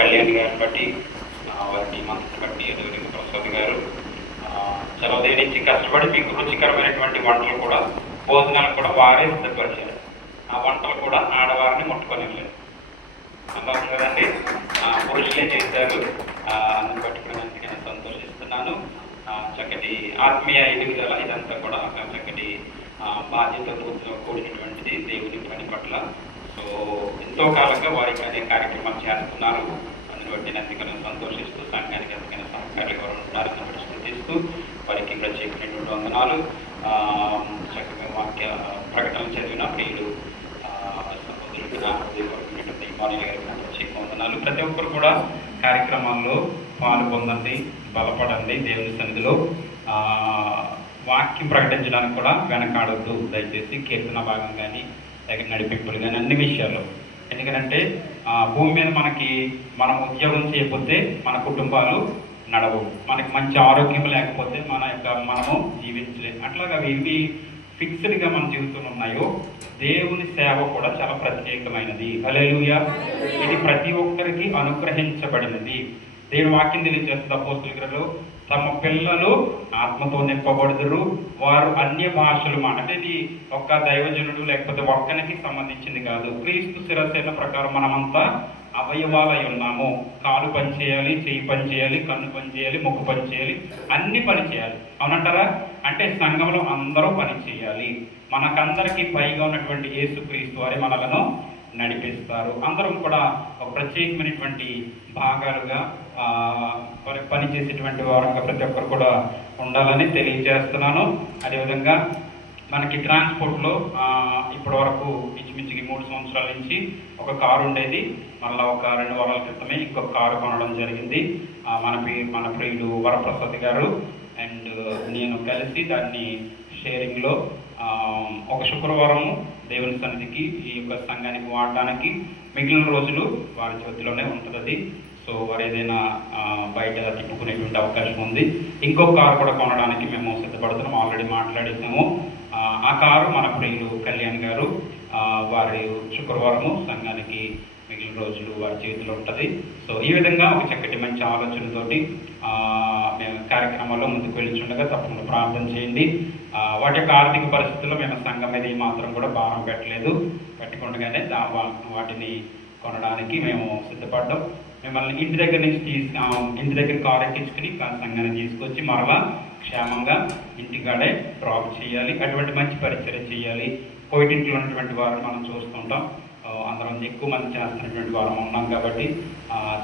కళ్యాణ్ గారిని బట్టి వారి టీమంతా బట్టి అదేవిధంగా ప్రసాద్ గారు చాలా ఉదయం నుంచి కష్టపడి మీకు రుచికరమైనటువంటి వంటలు కూడా భోజనాలు కూడా వారే సిద్ధపరిచారు. ఆ వంటలు కూడా ఆడవారిని ముట్టుకొని వెళ్ళారు. అలా కదండి, పురుషులే చేశారు. అందుని బట్టి కూడా నేను సంతోషిస్తున్నాను. చక్కటి ఆత్మీయ ఎదుగుదల ఇదంతా కూడా చక్కటి బాధ్యతతో కూడినటువంటిది దేవుని పని పట్ల. సో ఎంతో కాలంగా వారికి అనే కార్యక్రమాలు చేస్తున్నారు. అందుని బట్టి నేను సంతోషిస్తూ సంఘానికి ఎంతకైనా సహకారులు ఎవరు ఉంటారని బట్టి స్థుతిస్తూ వారికి ప్రత్యేకమైనటువంటి వందనాలు. చక్కగా వాక్య ప్రకటనలు చదివిన ప్రియులు ప్రత్యేక వందనాలు. ప్రతి ఒక్కరు కూడా కార్యక్రమాల్లో పాల్గొందండి, బలపడండి. దేవుని సన్నిధిలో వాక్యం ప్రకటించడానికి కూడా వెనకాడొద్దు దయచేసి. కీర్తన భాగం కానీ లేక నడిపింపులు కానీ అన్ని విషయాల్లో. ఎందుకంటే భూమి మీద మనం ఉద్యోగం చేయకపోతే మన కుటుంబాలు నడవు, మనకి మంచి ఆరోగ్యం లేకపోతే మనము జీవించలేము. అట్లాగా ఇవి ఫిక్స్డ్గా మన జీవితంలో ఉన్నాయో దేవుని సేవ కూడా చాలా ప్రత్యేకమైనది. హల్లెలూయా. ఇది ప్రతి ఒక్కరికి అనుగ్రహించబడినది. దేవుని వాక్యం తెలియజేస్తుంది అపోస్తలులలో తమ పిల్లలు ఆత్మతో నింపబడుదురు, వారు అన్య భాషలు అంటే ఇది ఒక్క దైవజనుడు లేకపోతే ఒక్కనికి సంబంధించింది కాదు. క్రీస్తు శిరస్సు ప్రకారం మనమంతా అవయవాలై ఉన్నాము. కాలు పని చేయాలి, చెయ్యి పని చేయాలి, కన్ను పని చేయాలి, ముక్కు పని చేయాలి, అన్ని పని చేయాలి. అవునంటారా? అంటే సంఘంలో అందరూ పని చేయాలి. మనకందరికీ పైగా ఉన్నటువంటి యేసుక్రీస్తు వారి మనలను నడిపిస్తారు. అందరం కూడా ఒక ప్రత్యేకమైనటువంటి భాగాలుగా పనిచేసేటువంటి వారంగా ప్రతి ఒక్కరు కూడా ఉండాలని తెలియజేస్తున్నాను. అదేవిధంగా మనకి ట్రాన్స్పోర్ట్లో ఇప్పటి వరకు ఇంచుమించుకి 3 సంవత్సరాల నుంచి ఒక కారు ఉండేది. మళ్ళీ ఒక 2 వారాల క్రితమే ఇంకొక కారు కొనడం జరిగింది. మన ప్రియుడు వరప్రసాద్ గారు అండ్ నేను కలిసి దాన్ని షేరింగ్లో ఒక శుక్రవారం దేవుని సన్నిధికి ఈ యొక్క సంఘానికి వాడడానికి, మిగిలిన రోజులు వారి చేతిలోనే ఉంటుంది. సో వారు ఏదైనా బయట తిప్పుకునేటువంటి అవకాశం ఉంది. ఇంకో కారు కూడా కొనడానికి మేము సిద్ధపడుతున్నాం, ఆల్రెడీ మాట్లాడేసాము. ఆ కారు మన ప్రియులు కళ్యాణ్ గారు వారి శుక్రవారము సంఘానికి మిగిలిన రోజులు వారి చేతిలో ఉంటుంది. సో ఈ విధంగా ఒక చక్కటి మంచి ఆలోచనతోటి మేము కార్యక్రమాల్లో ముందుకు వెళ్ళిచుండగా తప్పకుండా ప్రార్థన చేయండి. వాటి యొక్క ఆర్థిక పరిస్థితుల్లో మేము సంఘం మీద మాత్రం కూడా భారం పెట్టకుండానే వాటిని కొనడానికి మేము సిద్ధపడ్డాం. మిమ్మల్ని ఇంటి దగ్గర కారు ఎక్కించుకుని సంఘాన్ని తీసుకొచ్చి మరలా క్షేమంగా ఇంటికాడే డ్రాప్ చేయాలి. అటువంటి మంచి పరిచయం చేయాలి. కోయిటింట్లో ఉన్నటువంటి వారిని మనం చూస్తుంటాం. అందరం ఎక్కువ మంది చేస్తున్నటువంటి వారం ఉన్నాం కాబట్టి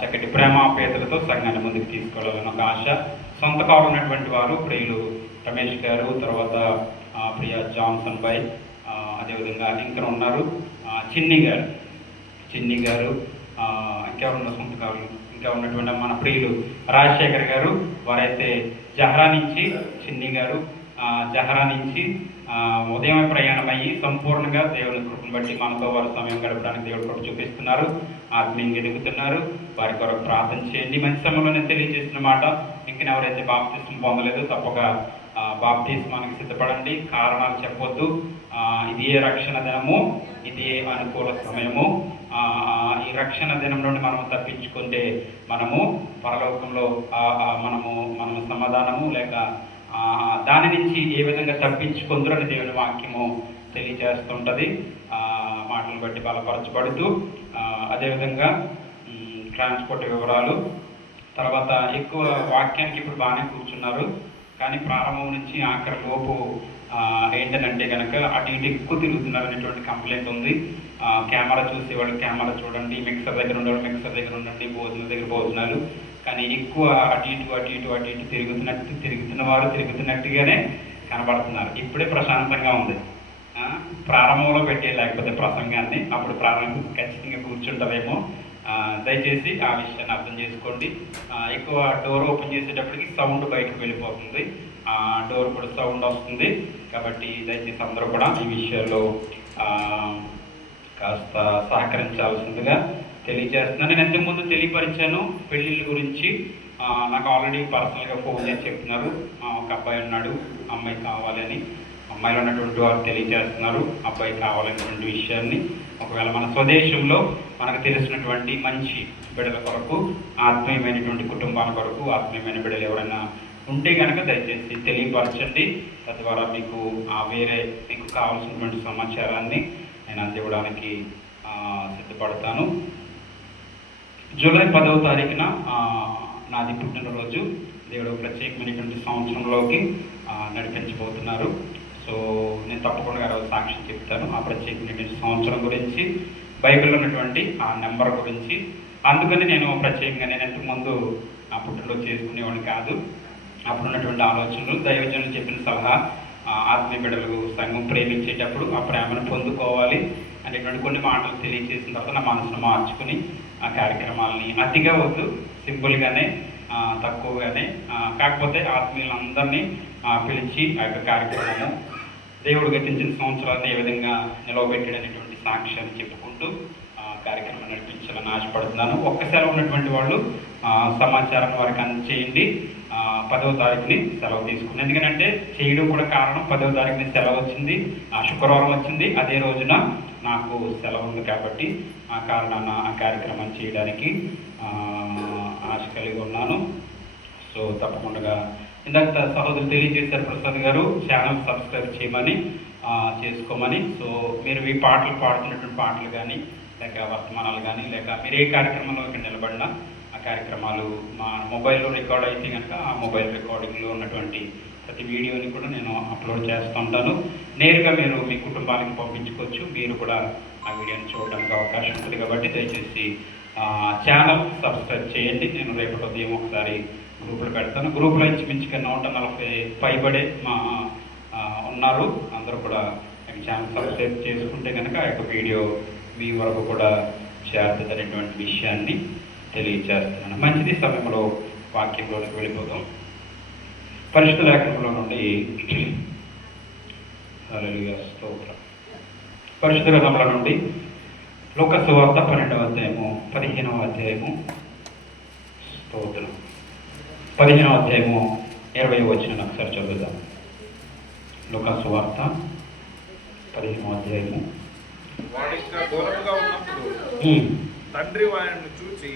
చక్కటి ప్రేమాపేదలతో సంఘాన్ని ముందుకు తీసుకెళ్ళాలని ఒక ఆశ. సొంత కారు ఉన్నటువంటి వారు ప్రియులు రమేష్ గారు, తర్వాత ప్రియా జాన్సన్ బాయ్, అదేవిధంగా ఇంకా ఉన్నారు చిన్ని గారు, ఇంకెవరున్న సొంత కారులు ఇంకా ఉన్నటువంటి మన ప్రియులు రాజశేఖర్ గారు. వారైతే జహరా నుంచి, చిన్ని గారు జహరా నుంచి ఉదయం ప్రయాణమయ్యి సంపూర్ణంగా దేవుని కృపను బట్టి మనతో వారు సమయం గడపడానికి దేవుడు కృప చూపిస్తున్నారు. ఆత్మీయంగా ఎదుగుతున్నారు. వారి కొరకు ప్రార్థన చేయండి. మంచి సమయంలోనే తెలియజేసిన మాట, ఇంకా ఎవరైతే బాప్తిస్మం పొందలేదో తప్పక బాప్తిస్మానికి సిద్ధపడండి. కారణాలు చెప్పొద్దు. ఇది ఏ రక్షణ దినము, ఇది ఏ అనుకూల సమయము. ఈ రక్షణ దినం నుండి మనము తప్పించుకుంటే మనము పరలోకంలో మనము సమాధానము లేక దాని నుంచి ఏ విధంగా తప్పించుకుందరని దేవుని వాక్యము తెలియజేస్తుంటుంది. మాటలు బట్టి బలపరచబడుతూ అదేవిధంగా ట్రాన్స్పోర్ట్ వివరాలు, తర్వాత ఎక్కువ వాక్యానికి ఇప్పుడు బాగానే కూర్చున్నారు, కానీ ప్రారంభం నుంచి ఆఖరి లోపు ఏంటంటే కనుక అటు ఇటు ఎక్కువ తిరుగుతున్నారు అనేటువంటి కంప్లైంట్ ఉంది. కెమెరా చూసేవాళ్ళు కెమెరా చూడండి, మిక్సర్ దగ్గర ఉండేవాళ్ళు మిక్సర్ దగ్గర ఉండండి, భోజనం దగ్గర భోజనాలు. కానీ ఎక్కువ అటు ఇటు తిరుగుతున్న వారు తిరుగుతున్నట్టుగానే కనబడుతున్నారు. ఇప్పుడే ప్రశాంతంగా ఉంది. ప్రారంభంలో పెట్టే లేకపోతే ప్రసంగాన్ని అప్పుడు ఖచ్చితంగా కూర్చుంటారేమో. దయచేసి ఆ విషయాన్ని అర్థం చేసుకోండి. ఎక్కువ డోర్ ఓపెన్ చేసేటప్పటికి సౌండ్ బయటకు వెళ్ళిపోతుంది, డోర్ కూడా సౌండ్ వస్తుంది. కాబట్టి దయచేసి అందరూ కూడా ఈ విషయాల్లో కాస్త సహకరించాల్సిందిగా తెలియజేస్తున్నాను. నేను ఇంతకుముందు తెలియపరిచాను పెళ్ళిళ్ళ గురించి. నాకు ఆల్రెడీ పర్సనల్గా ఫోన్ చేసి చెప్తున్నారు, ఒక అబ్బాయి ఉన్నాడు, అమ్మాయి కావాలని. అమ్మాయిలో ఉన్నటువంటి వారు తెలియజేస్తున్నారు అబ్బాయి కావాలనేటువంటి విషయాన్ని. ఒకవేళ మన స్వదేశంలో మనకు తెలిసినటువంటి మంచి బిడ్డల కొరకు, ఆత్మీయమైనటువంటి కుటుంబాల కొరకు, ఆత్మీయమైన బిడ్డలు ఎవరైనా ఉంటే కనుక దయచేసి తెలియపరచండి. తద్వారా మీకు వేరే మీకు కావాల్సినటువంటి సమాచారాన్ని నేను అందివ్వడానికి సిద్ధపడతాను. జూలై 10వ తారీఖున నాది పుట్టినరోజు. దేవుడు ప్రత్యేకమైనటువంటి సంవత్సరంలోకి నడిపించబోతున్నారు. సో నేను తప్పకుండా సాక్ష్యం చెప్తాను ఆ ప్రత్యేకమైనటువంటి సంవత్సరం గురించి, బైబిల్లో ఉన్నటువంటి ఆ నెంబర్ గురించి. అందుకని నేను ప్రత్యేకంగా నేను ఇంతకుముందు ఆ పుట్టినరోజు చేసుకునేవాడిని కాదు. అప్పుడు ఉన్నటువంటి ఆలోచనలు, దైవజనులు చెప్పిన సలహా, ఆత్మీయ బిడ్డలు సంఘం ప్రేమించేటప్పుడు ఆ ప్రేమను పొందుకోవాలి అనేటువంటి కొన్ని మాటలు తెలియజేసిన తర్వాత నా మనసును మార్చుకుని ఆ కార్యక్రమాలని అతిగా వద్దు, సింపుల్గానే, తక్కువగానే, కాకపోతే ఆత్మీయులందరినీ పిలిచి ఆ యొక్క కార్యక్రమము దేవుడు గతించిన సంవత్సరాన్ని ఏ విధంగా నిలవబెట్టాడనేటువంటి సాక్ష్యాన్ని చెప్పుకుంటూ కార్యక్రమం నడిపించాలని ఆశపడుతున్నాను. ఒక్కసారి ఉన్నటువంటి వాళ్ళు సమాచారం వారికి అందచేయండి. 10వ తారీఖుని సెలవు తీసుకున్నాను. ఎందుకంటే చేయడం కూడా కారణం 10వ తారీఖుని సెలవు వచ్చింది, శుక్రవారం వచ్చింది. అదే రోజున నాకు సెలవు ఉంది కాబట్టి ఆ కారణాన ఆ కార్యక్రమం చేయడానికి ఆశ కలిగి ఉన్నాను. సో తప్పకుండా ఇందాక సహోదరులు తెలియజేశారు ప్రసాద్ గారు, ఛానల్ సబ్స్క్రైబ్ చేయమని, చేసుకోమని. సో మీరు ఈ పాటలు పాడుతున్నటువంటి పాటలు కానీ, లేక వర్తమానాలు కానీ, లేక మీరు ఏ కార్యక్రమంలో ఇక్కడ నిలబడినా ఆ కార్యక్రమాలు మా మొబైల్లో రికార్డ్ అయితే కనుక ఆ మొబైల్ రికార్డింగ్లో ఉన్నటువంటి ప్రతి వీడియోని కూడా నేను అప్లోడ్ చేస్తూ ఉంటాను. నేరుగా మీరు మీ కుటుంబానికి పంపించుకోవచ్చు. మీరు కూడా ఆ వీడియోని చూడడానికి అవకాశం ఉంటుంది. కాబట్టి దయచేసి ఛానల్ సబ్స్క్రైబ్ చేయండి. నేను రేపటి ఉదయం ఒకసారి గ్రూపులు పెడతాను. గ్రూపులో ఇంచుమించుగా 140 పైబడే ఉన్నారు. అందరూ కూడా ఛానల్ సబ్స్క్రైబ్ చేసుకుంటే కనుక ఆ యొక్క వీడియో మీ వరకు కూడా చేరుతుంది అనేటువంటి విషయాన్ని తెలియజేస్తున్నాను. మంచిది. సమయంలో వాక్యంలోకి వెళ్ళిపోతాం. పరిశుద్ధ లేఖనంలో నుండి స్తోత్రం. పరిశుద్ధ గ్రంథముల నుండి లూకా సువార్త 12వ అధ్యాయము 15వ అధ్యాయము స్తోత్రం 15వ అధ్యాయము 20వ వచనం ఒకసారి చదువుదాం. లూకా సువార్త 15వ అధ్యాయము. తండ్రి వారిని చూచి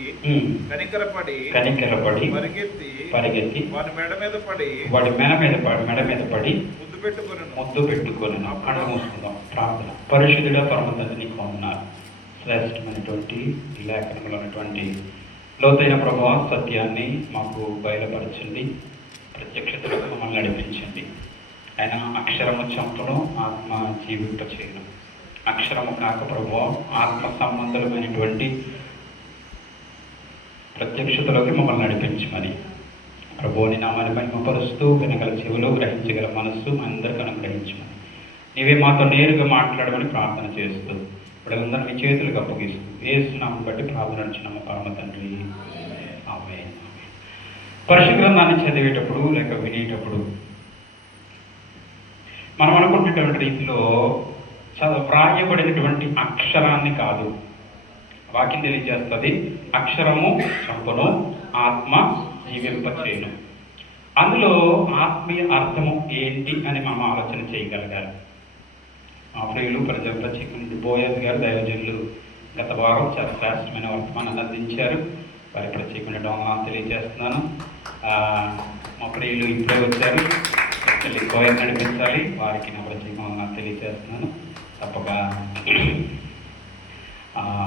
కనికరపడి పరిగెత్తి వాడి మెడ మీద పడి ముద్దు పెట్టుకొని కళ్ళు మూసుకుందాం. ప్రార్థన. పరిశుద్ధుడ పరమ తండ్రి నీకు వందనాలు. శ్రేష్టమైనటువంటి ఈ లేఖనంలో ఉన్నటువంటి లోతైన ప్రభావ సత్యాన్ని మాకు బయలుపరచండి. ప్రత్యక్షతలకు మమ్మల్ని నడిపించండి. ఆయన అక్షరము చంపను, ఆత్మ జీవింపచేయను. అక్షరము కాక ప్రభావం ఆత్మ సంబంధమైనటువంటి ప్రత్యక్షతలోకి మమ్మల్ని నడిపించమని ప్రభువుని నామాన్ని మహిమపరుస్తూ వినగల చెవులు, గ్రహించగల మనస్సు అందరికీ అనుగ్రహించమని నీవే మాతో నేరుగా మాట్లాడమని ప్రార్థన చేస్తూ ఇప్పుడందరూ మీ చేతులకు అప్పగిస్తూ యేసునామమును బట్టి ప్రార్థన నడుచున్నాము పరమ తండ్రి. ఆమేన్. పరిశుద్ధ గ్రంథాన్ని చదివేటప్పుడు లేక వినేటప్పుడు మనం అనుకుంటున్నటువంటి రీతిలో వ్రాయబడినటువంటి అక్షరాన్ని కాదు, వాక్యం తెలియజేస్తుంది. అక్షరము చంపును, ఆత్మ జీవింపచేయును. అందులో ఆత్మీయ అర్థము ఏంటి అని మనం ఆలోచన చేయగలగాలి. మా ప్రియులు ప్రత్యేకమైన బోయస్ గారు దైవజనులు గత వారం చాలా శ్రేష్టమైన వర్తమానాన్ని అందించారు. వారి ప్రత్యేకమైన వందనాలు తెలియజేస్తున్నాను. మా ప్రియులు ఇప్పుడే వచ్చారు, బోయస్ నడిపించాలి. వారికి నా ప్రత్యేక వందనాలు తెలియజేస్తున్నాను. తప్పక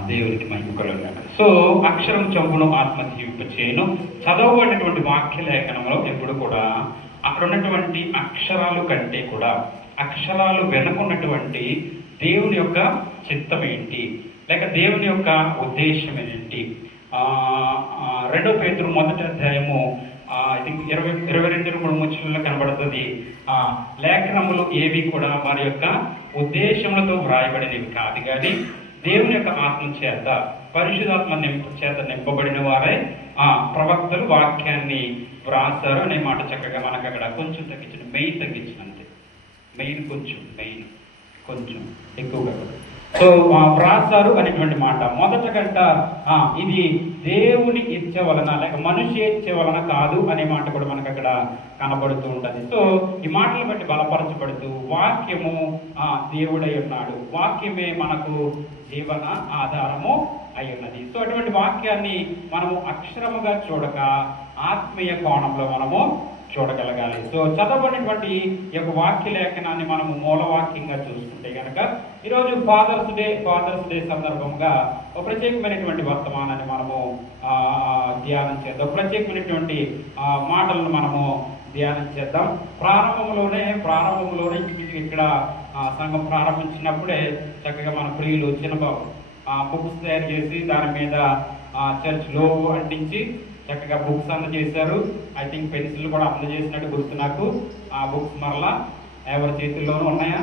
దేవునికి మహిమ కలుగుగాక. సో అక్షరం చంపును, ఆత్మ జీవింపచేయును. చదవబడినటువంటి వాక్య లేఖనంలో ఎప్పుడు కూడా అక్కడ ఉన్నటువంటి అక్షరాలు కంటే కూడా అక్షరాలు వెనుకున్నటువంటి దేవుని యొక్క చిత్తం ఏంటి, లేక దేవుని యొక్క ఉద్దేశం ఏంటి. 2 పేతురు 1వ అధ్యాయము ఐ థింక్ 22-23 కనబడుతుంది. లేఖనములు ఏవి కూడా వారి యొక్క ఉద్దేశములతో వ్రాయబడినవి కాదు, కానీ దేవుని యొక్క ఆత్మ చేత, పరిశుద్ధాత్మ చేత నింపబడిన వారే ప్రవక్తలు వాక్యాన్ని వ్రాసారు అనే మాట చక్కగా మనకు అక్కడ కొంచెం తగ్గించిన, మెయిన్ తగ్గించిన, అంతే. మెయిన్ కొంచెం ఎక్కువగా సో వ్రాసారు అనేటువంటి మాట. మొదట గంట ఇది దేవుని ఇచ్చ వలన లేక మనిషి ఇచ్చ వలన కాదు అనే మాట కూడా మనకు అక్కడ కనబడుతూ ఉంటుంది. సో ఈ మాటలు బట్టి బలపరచబడుతూ వాక్యము దేవుడై ఉన్నాడు, వాక్యమే మనకు జీవన ఆధారము అయి ఉన్నది. సో అటువంటి వాక్యాన్ని మనము అక్షరముగా చూడక ఆత్మీయ కోణంలో మనము చూడగలగాలి. సో చదవబడినటువంటి ఈ యొక్క వాక్య లేఖనాన్ని మనము మూలవాక్యంగా చూసుకుంటే కనుక ఈరోజు ఫాదర్స్ డే సందర్భంగా ఒక ప్రత్యేకమైనటువంటి వర్తమానాన్ని మనము ధ్యానం చేద్దాం. ప్రత్యేకమైనటువంటి మాటలను మనము ధ్యానం చేద్దాం. ప్రారంభంలోనే ఇక్కడ సంఘం ప్రారంభించినప్పుడే చక్కగా మన ప్రియులు చిన్నబాబు బుక్స్ తయారు చేసి దాని మీద చర్చ్లో అంటించి చక్కగా బుక్స్ అందజేశారు. ఐ థింక్ పెన్సిల్ కూడా అందజేసినట్టు గుర్తు నాకు. ఆ బుక్స్ మరలా ఎవరి చేతుల్లోనూ ఉన్నాయా?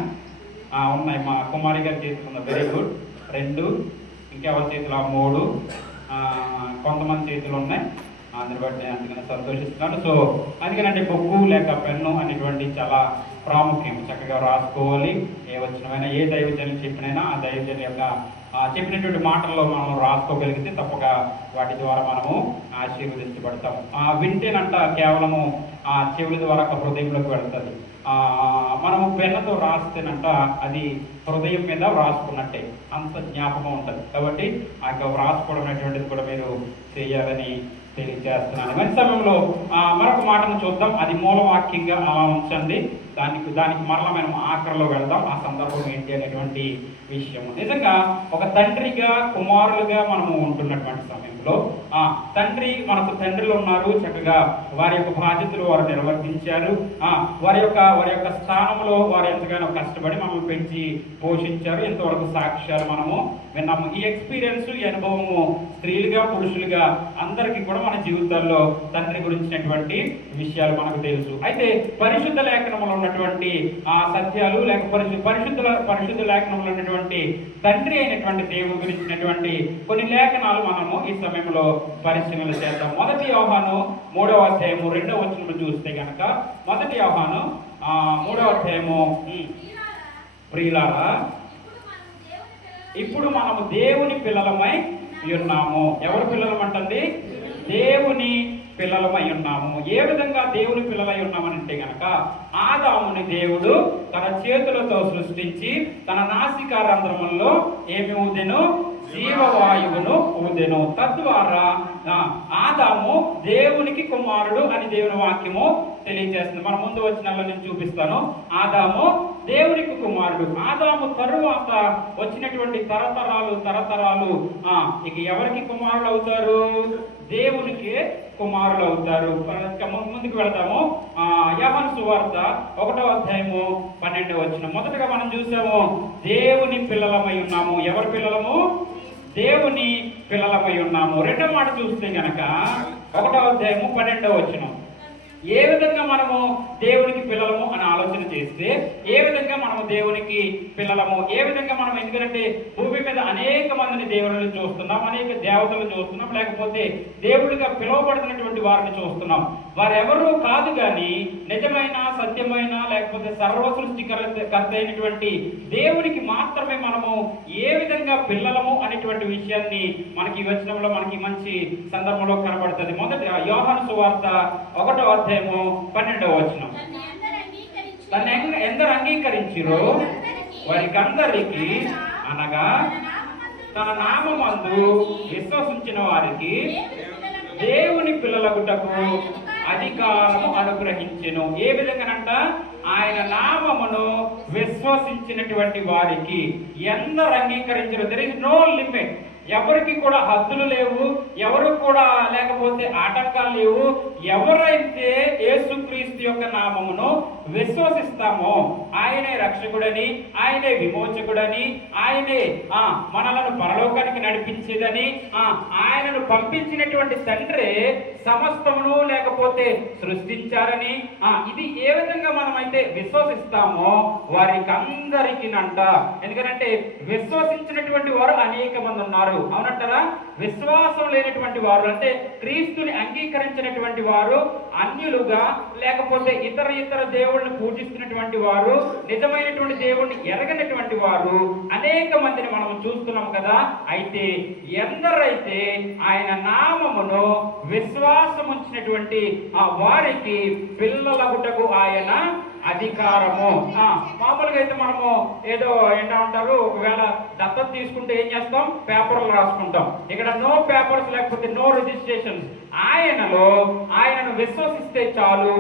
ఉన్నాయి. మా కుమారి గారి చేతులు ఉన్నాయి. Very good. 2 ఇంకెవరి చేతులు 3 కొంతమంది చేతులు ఉన్నాయి. అందరి బట్టి అందుకని సంతోషిస్తున్నాను. సో అందుకనంటే బుక్కు లేక పెన్ను అనేటువంటి చాలా ప్రాముఖ్యం. చక్కగా రాసుకోవాలి. ఏ వచ్చినమైనా ఏ దైవజనులు చెప్పినైనా ఆ దైవజను యొక్క చెప్పినటువంటి మాటల్లో మనం రాసుకోగలిగితే తప్పగా వాటి ద్వారా మనము ఆశీర్వదించబడతాం. వింటేనంట కేవలము చెవుల ద్వారా హృదయంలోకి వెళ్తుంది. మనము పెన్నుతో రాస్తేనంట అది హృదయం మీద రాసుకున్నట్టే, అంత జ్ఞాపకం ఉంటుంది. కాబట్టి ఆ యొక్క రాసుకోవడం అనేటువంటిది కూడా మీరు చేయాలని తెలియజేస్తున్నాను. మంచి సమయంలో మరొక మాటను చూద్దాం. అది మూలవాక్యంగా అలా ఉంచండి. దానికి మరలా మనం ఆఖరిలో వెళ్దాం. ఆ సందర్భం ఏంటి అనేటువంటి విషయం. నిజంగా ఒక తండ్రిగా కుమారులుగా మనము ఉంటున్నటువంటి సమయంలో మనకు తండ్రులు ఉన్నారు. చక్కగా వారి యొక్క బాధ్యతలు వారు నిర్వర్తించారు. వారి యొక్క స్థానంలో వారు ఎంతగానో కష్టపడి మనల్ని పెంచి పోషించారు. ఎంతవరకు సాక్ష్యాలు మనము విన్నాము. ఈ ఎక్స్పీరియన్స్, ఈ అనుభవము స్త్రీలుగా పురుషులుగా అందరికీ కూడా మన జీవితాల్లో తండ్రి గురించినటువంటి విషయాలు మనకు తెలుసు. అయితే పరిశుద్ధ లేఖనంలో ఉన్నటువంటి సత్యాలు లేక పరిశుద్ధ లేఖనంలో ఉన్నటువంటి తండ్రి అయినటువంటి దేవుడి గురించినటువంటి కొన్ని లేఖనాలు మనము ఈ సమయంలో పరిశీలన చేద్దాం. 1 యోహాను 3వ అధ్యాయము 2వ వచనం చూస్తే కనుక 1 యోహాను 3వ అధ్యాయము, ప్రియులారా ఇప్పుడు మనము దేవుని పిల్లలమై ఉన్నాము. ఎవరు పిల్లలమంటండి? దేవుని పిల్లలమై ఉన్నాము. ఏ విధంగా దేవుని పిల్లలై ఉన్నామనంటే గనక ఆదాముని దేవుడు తన చేతులతో సృష్టించి తన నాసికా రంధ్రములలో ఏమి ఊదెను? జీవవాయువును ఊదెను. తద్వారా ఆదాము దేవునికి కుమారుడు అని దేవుని వాక్యము తెలియజేస్తుంది. మన ముందు వచ్చిన నేను చూపిస్తాను. ఆదాము దేవునికి కుమారుడు. ఆదాము తరువాత వచ్చినటువంటి తరతరాలు ఇక ఎవరికి కుమారులు అవుతారు? దేవునికి కుమారులు అవుతారు. ముందుకు వెళ్తాము. యోహాను సువార్త 1వ అధ్యాయము 12వ వచనం. మొదటగా మనం చూసాము దేవుని పిల్లలమై ఉన్నాము. ఎవరి పిల్లలము? దేవుని పిల్లలమై ఉన్నాము. రెండవ మాట చూస్తే గనక 1వ అధ్యాయము 12వ వచనం. ఏ విధంగా మనము దేవునికి పిల్లలము అని ఆలోచన చేస్తే ఏ విధంగా మనము దేవునికి పిల్లలము, ఏ విధంగా మనం, ఎందుకంటే భూమి మీద అనేక మందిని దేవుళ్ళని చూస్తున్నాం, అనేక దేవతలను చూస్తున్నాం, లేకపోతే దేవుడిగా పిలువబడుతున్నటువంటి వారిని చూస్తున్నాం. వారెవరూ కాదు కానీ నిజమైన సత్యమైన లేకపోతే సర్వ సృష్టికర్త అయినటువంటి దేవునికి మాత్రమే మనము ఏ విధంగా పిల్లలము అనేటువంటి విషయాన్ని మనకి వచనంలో మనకి మంచి సందర్భంలో కనబడుతుంది. మొదటి యోహాను సువార్త 1వ అధ్యాయము 12వ వచనం. తను ఎందరు అంగీకరించిరో వారికందరికి, అనగా తన నామమందు విశ్వసించిన వారికి దేవుని పిల్లలగుటకు అధికారము అనుగ్రహించెను. ఏ విధంగానంట? ఆయన నామమును విశ్వసించినటువంటి వారికి. ఎందరు అంగీకరించరు? There is no limit. ఎవరికి కూడా హద్దులు లేవు, ఎవరు కూడా లేకపోతే ఆటంకాలు లేవు. ఎవరైతే యేసుక్రీస్తు యొక్క నామమును విశ్వసిస్తామో ఆయనే రక్షకుడని, ఆయనే విమోచకుడని, ఆయనే మనలను పరలోకానికి నడిపించేదని, ఆయనను పంపించినటువంటి తండ్రి సమస్తమును లేకపోతే సృష్టించారని, ఇది ఏ విధంగా మనమైతే విశ్వసిస్తామో వారికి అందరికీనంట. ఎందుకంటే విశ్వసించినటువంటి వారు అనేక మంది ఉన్నారు. అవునంటారా? విశ్వాసం లేనటువంటి వారు అంటే క్రీస్తుని అంగీకరించినటువంటి వారు అన్యులుగా, లేకపోతే ఇతర దేవుళ్ళని పూజిస్తున్నటువంటి వారు, నిజమైనటువంటి దేవుణ్ణి ఎరగనటువంటి వారు అనేక మందిని మనం చూస్తున్నాం కదా. అయితే ఎందరైతే ఆయన నామమును విశ్వాసం ఉంచినటువంటి ఆ వారికి పిల్లలగుటకు ఆయన అధికారము. మామూలుగా అయితే మనము ఏదో ఏంటంటారు, ఒకవేళ దత్తత తీసుకుంటే ఏం చేస్తాం, పేపర్లు రాసుకుంటాం. ఇక్కడ నో పేపర్స్, లేకపోతే నో రిజిస్ట్రేషన్. ఆయనను విశ్వసిస్తే చాలు,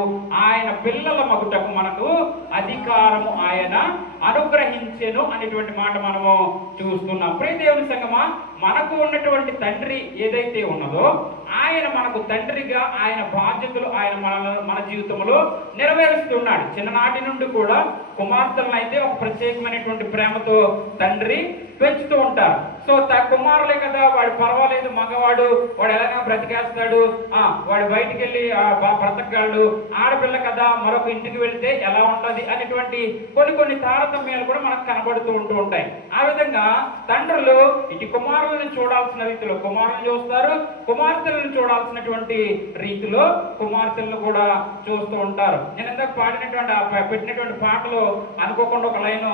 ఆయన పిల్లల మగుటకు మనకు అధికారము ఆయన అనుగ్రహించెను అనేటువంటి మాట మనము చూస్తున్నాం. ప్రియ దేవుని సంగమా, మనకు ఉన్నటువంటి తండ్రి ఏదైతే ఉన్నదో ఆయన మనకు తండ్రిగా ఆయన బాధ్యతలు ఆయన మన జీవితంలో నెరవేరుస్తున్నాడు. చిన్ననాటి నుండి కూడా కుమార్తెలను అయితే ఒక ప్రత్యేకమైనటువంటి ప్రేమతో తండ్రి పెంచుతూ ఉంటారు. సో కుమారులే కదా, వాడు పర్వాలేదు, మగవాడు, వాడు ఎలాగైనా బ్రతికేస్తాడు, వాడు బయటికి వెళ్ళి బ్రతకగాడు, ఆడపిల్ల కదా మరొక ఇంటికి వెళ్తే ఎలా ఉంటది అనేటువంటి కొన్ని తారతమ్యాలు కూడా మనకు కనబడుతూ ఉంటాయి. ఆ విధంగా తండ్రులు ఇటు కుమారులను చూడాల్సిన రీతిలో కుమారులను చూస్తారు, కుమార్తెలను చూడాల్సినటువంటి రీతిలో కుమార్తెలను కూడా చూస్తూ ఉంటారు. నేను ఇందాక పెట్టినటువంటి పాటలో అనుకోకుండా ఒక లైను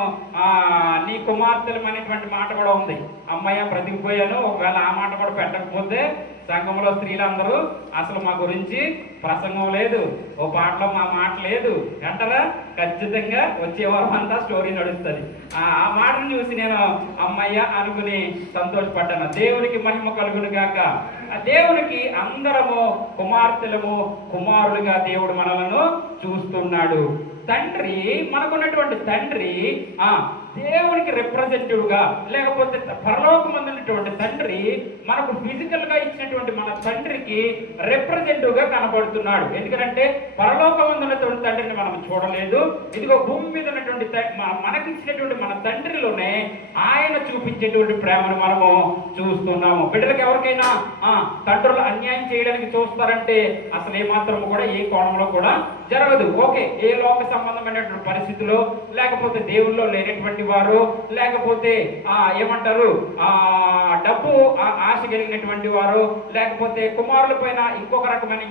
నీ కుమార్తెలు అనేటువంటి మాట కూడా ఉంది. అమ్మాయి బ్రతికిపోయాను, ఒకవేళ ఆ మాట కూడా పెట్టకపోతే సంఘంలో స్త్రీలందరూ అసలు మా గురించి ప్రసంగం లేదు, ఓ పాటలో మా మాట లేదు అంటారా? ఖచ్చితంగా వచ్చేవారం అంతా స్టోరీ నడుస్తుంది. ఆ మాటను చూసి నేను అమ్మయ్య అనుకుని సంతోషపడ్డాను. దేవునికి మహిమ కలుగును గాక. దేవునికి అందరము కుమార్తెలము, కుమారులుగా దేవుడు మనలను చూస్తున్నాడు. తండ్రి, మనకున్నటువంటి తండ్రి దేవునికి రిప్రజెంటేటివ్ గా, లేకపోతే పరలోకమందున్నటువంటి తండ్రి మనకు ఫిజికల్ గా ఇచ్చినటువంటి మన తండ్రికి రిప్రజెంటేటివ్ గా కనబడుతున్నాడు. ఎందుకంటే పరలోకమందున్నటువంటి తండ్రిని మనం చూడలేదు. ఇదిగో భూమి మీద ఉన్నటువంటి మనకిచ్చినటువంటి మన తండ్రిలోనే ఆయన చూపించేటువంటి ప్రేమను మనము చూస్తున్నాము. బిడ్డలకు ఎవరికైనా తండ్రులు అన్యాయం చేయడానికి చూస్తారంటే అసలు ఏమాత్రం కూడా ఏ కోణంలో కూడా జరగదు. ఓకే, ఏ లోక సంబంధమైనటువంటి పరిస్థితుల్లో, లేకపోతే దేవుల్లో లేనటువంటి వారు, లేకపోతే ఏమంటారు డబ్బు ఆశ కలిగినటువంటి వారు, లేకపోతే కుమారుల పైన ఇంకొక రకమైన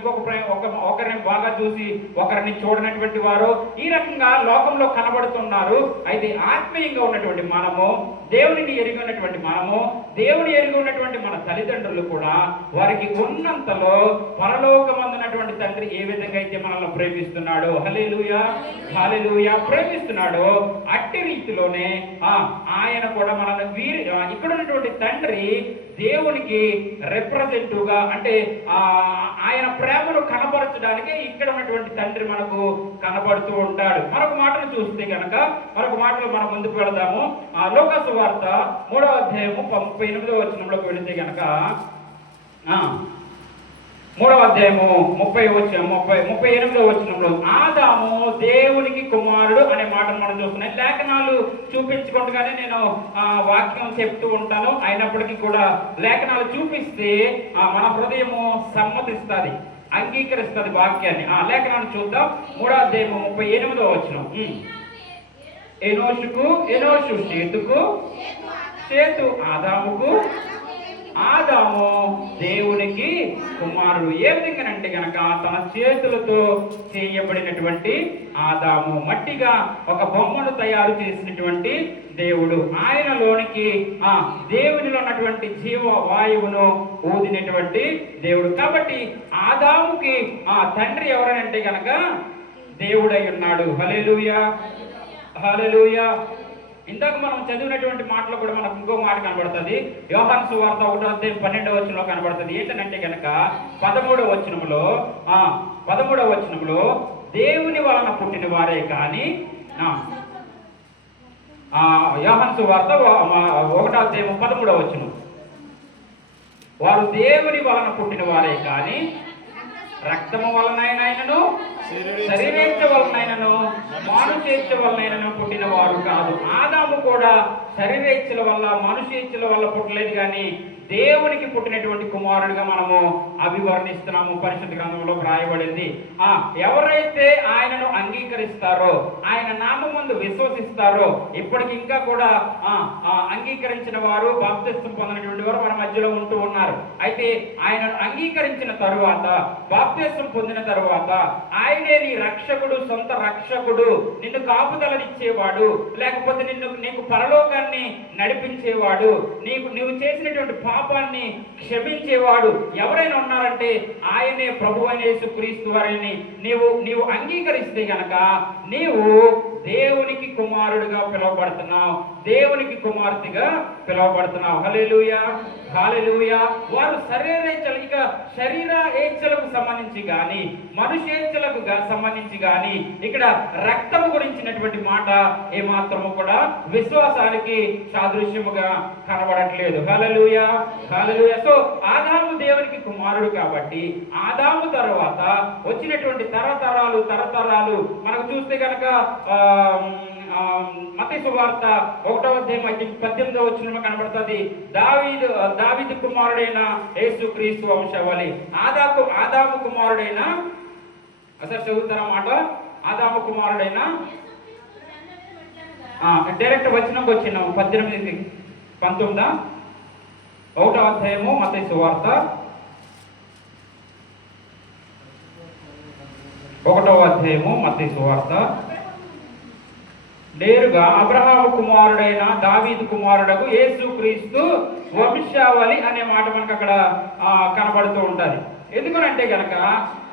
ఒకరిని బాగా చూసి ఒకరిని చూడనటువంటి వారు, ఈ రకంగా లోకంలో కనబడుతున్నారు. అయితే ఆత్మీయంగా ఉన్నటువంటి మనము, దేవునిని ఎరిగి ఉన్నటువంటి మనము, దేవుని ఎరిగి ఉన్నటువంటి మన తల్లిదండ్రులు కూడా వారికి ఉన్నంతలో పరలోకమందున్నటువంటి తండ్రి ఏ విధంగా అయితే మనల్ని ప్రేమిస్తున్నాడో, హల్లెలూయా హల్లెలూయా, ప్రేమిస్తున్నాడో అట్టి రీతిలోనే ఆయన కూడా మనల్ని ఇక్కడ ఉన్నటువంటి తండ్రి దేవునికి రిప్రజెంటివ్ గా, అంటే ఆయన ప్రేమను కనబరచడానికి ఇక్కడ ఉన్నటువంటి తండ్రి మనకు కనబడుతూ ఉంటాడు. మరొక మాటను చూస్తే కనుక మరొక మాటలు మనం ముందుకు వెళదాము. లోకాసు వార్త 3వ అధ్యాయము 38వ వచనంలోకి వెళితే కనుక 3వ అధ్యాయము 38వ వచనంలో ఆదాము దేవునికి కుమారుడు అనే మాటను మనం చూస్తున్నాం. లేఖనాలు చూపించుకుంటూనే నేను వాక్యం చెప్తూ ఉంటాను. అయినప్పటికీ కూడా లేఖనాలు చూపిస్తే మన హృదయము సమ్మతిస్తుంది, అంగీకరిస్తుంది వాక్యాన్ని. లేఖనాన్ని చూద్దాం. 3వ అధ్యాయము 38వ వచనం. ఎనోషు షేతుకు, షేతు ఆదాముకు, ఆదాము దేవునికి కుమారుడు. ఏ విధంగానంటే గనక తన చేతులతో చేయబడినటువంటి ఆదాము, మట్టిగా ఒక బొమ్మను తయారు చేసినటువంటి దేవుడు, ఆయనలోనికి దేవునిలో ఉన్నటువంటి జీవ వాయువును ఊదినటువంటి దేవుడు. కాబట్టి ఆదాముకి తండ్రి ఎవరనంటే గనక దేవుడై ఉన్నాడు. హల్లెలూయా హల్లెలూయా. ఇందాక మనం చదివినటువంటి మాటలో కూడా మనకు ఇంకో మాట కనబడుతుంది. యోహాను సువార్త 1వ అధ్యాయం 12వ వచనంలో కనబడుతుంది. ఏంటంటే కనుక 13వ వచనంలో దేవుని వలన పుట్టిన వారే కానీ, యోహాను సువార్త 1వ అధ్యాయం 13వ వచనం, వారు దేవుని వలన పుట్టిన వారే కానీ రక్తము వలనైనను, శరీరేచ్ఛ వలనైనను, మానుషేచ్ఛ వలనైనను పుట్టిన వారు కాదు. ఆదాము కూడా శరీరేచ్ఛల వల్ల, మనుషేచ్ఛల వల్ల పుట్టలేదు, కానీ దేవునికి పుట్టినటువంటి కుమారుడిగా మనము అభివర్ణిస్తున్నాము. పరిశుద్ధ గ్రంథంలో వ్రాయబడింది. ఎవరైతే ఆయనను అంగీకరిస్తారో, ఆయన నామమందు విశ్వసిస్తారో, ఇప్పటికి ఇంకా కూడా అంగీకరించిన వారు, బాప్తిస్మం పొందినటువంటి వారు మన మధ్యలో ఉంటూ ఉన్నారు. అయితే ఆయనను అంగీకరించిన తరువాత, బాప్తిస్మం పొందిన తరువాత ఆయనే నీ రక్షకుడు, సొంత రక్షకుడు, నిన్ను కాపుదలనిచ్చేవాడు, లేకపోతే నీకు పరలోకాన్ని నడిపించేవాడు, నువ్వు చేసినటువంటి పాపాన్ని క్షమించేవాడు ఎవరైనా ఉన్నారంటే ఆయనే ప్రభు అయిన యేసుక్రీస్తు వారిని నీవు అంగీకరిస్తే గనక నీవు దేవునికి కుమారుడిగా పిలువబడుతున్నావు, దేవునికి కుమార్తెగా పిలువబడుతున్నావు. హల్లెలూయా, హల్లెలూయా. వారు శరీర ఏచ్ఛలకు సంబంధించి గాని, మనుష్యేచ్ఛలకు సంబంధించి గాని ఇక్కడ రక్తము గురించినటువంటి మాట ఏమాత్రము కూడా విశ్వాసానికి సాదృశ్యముగా కనబడట్లేదు. హల్లెలూయా, హల్లెలూయా. సో ఆదాము దేవునికి కుమారుడు కాబట్టి ఆదాము తర్వాత వచ్చినటువంటి తరతరాలు మనకు చూస్తే కనుక మత్తయి సువార్త 1వ అధ్యాయం 18వ వచనంలో కనబడుతుంది. దావీదు కుమారుడైన యేసుక్రీస్తు వంశావళి. ఆదాము కుమారుడైన, అసలు చదువుతారా మాట, ఆదాము కుమారుడైన డైరెక్ట్ వచనంకి వచ్చినాము. 18, 19 1వ అధ్యాయము మత్తయి సువార్త 1వ అధ్యాయము మత్తయి సువార్త. నేరుగా అబ్రహాము కుమారుడైన దావీదు కుమారుడకు యేసుక్రీస్తు వంశావళి అనే మాట మనకు అక్కడ కనబడుతూ ఉంటది. ఎందుకనంటే గనక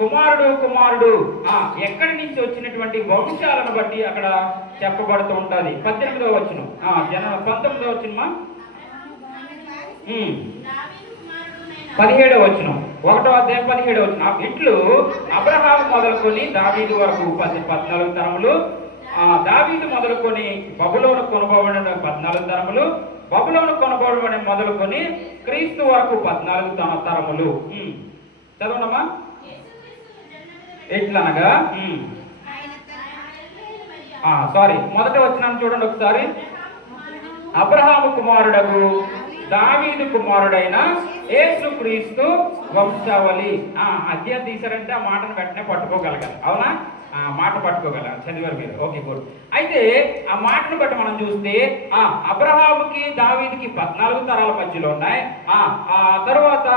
కుమారుడు ఎక్కడి నుంచి వచ్చినటువంటి వంశాలను బట్టి అక్కడ చెప్పబడుతూ ఉంటది. 18వ వచనం, 19వ వచనమా, 17వ వచనం, 1వ అధ్యాయం 17వ వచనం. ఇట్లు అబ్రహాము మొదలుకొని దావీదు వరకు 14 తరములు, దావీదు మొదలుకొని బబులోను కొనబడిన 14 తరములు, బబులోను కొనబడిన మొదలుకొని క్రీస్తు వరకు 14 తరములు. చదవనమ్మా. ఎట్లనగా సారీ, మొదట వచ్చిన చూడండి ఒకసారి. అబ్రహాము కుమారుడకు దావీదు కుమారుడైన యేసుక్రీస్తు వంశావళి. అధ్యాయం తీశారంటే ఆ మాటను వెంటనే పట్టుకోగలగాలి. అవునా? మాట పట్టుకోగలరు, చదివారు మీరు. Okay, good. అయితే ఆ మాటను బట్టి మనం చూస్తే అబ్రహాముకి దావీదుకి 14 తరాల మధ్యలో ఉన్నాయి. ఆ తర్వాత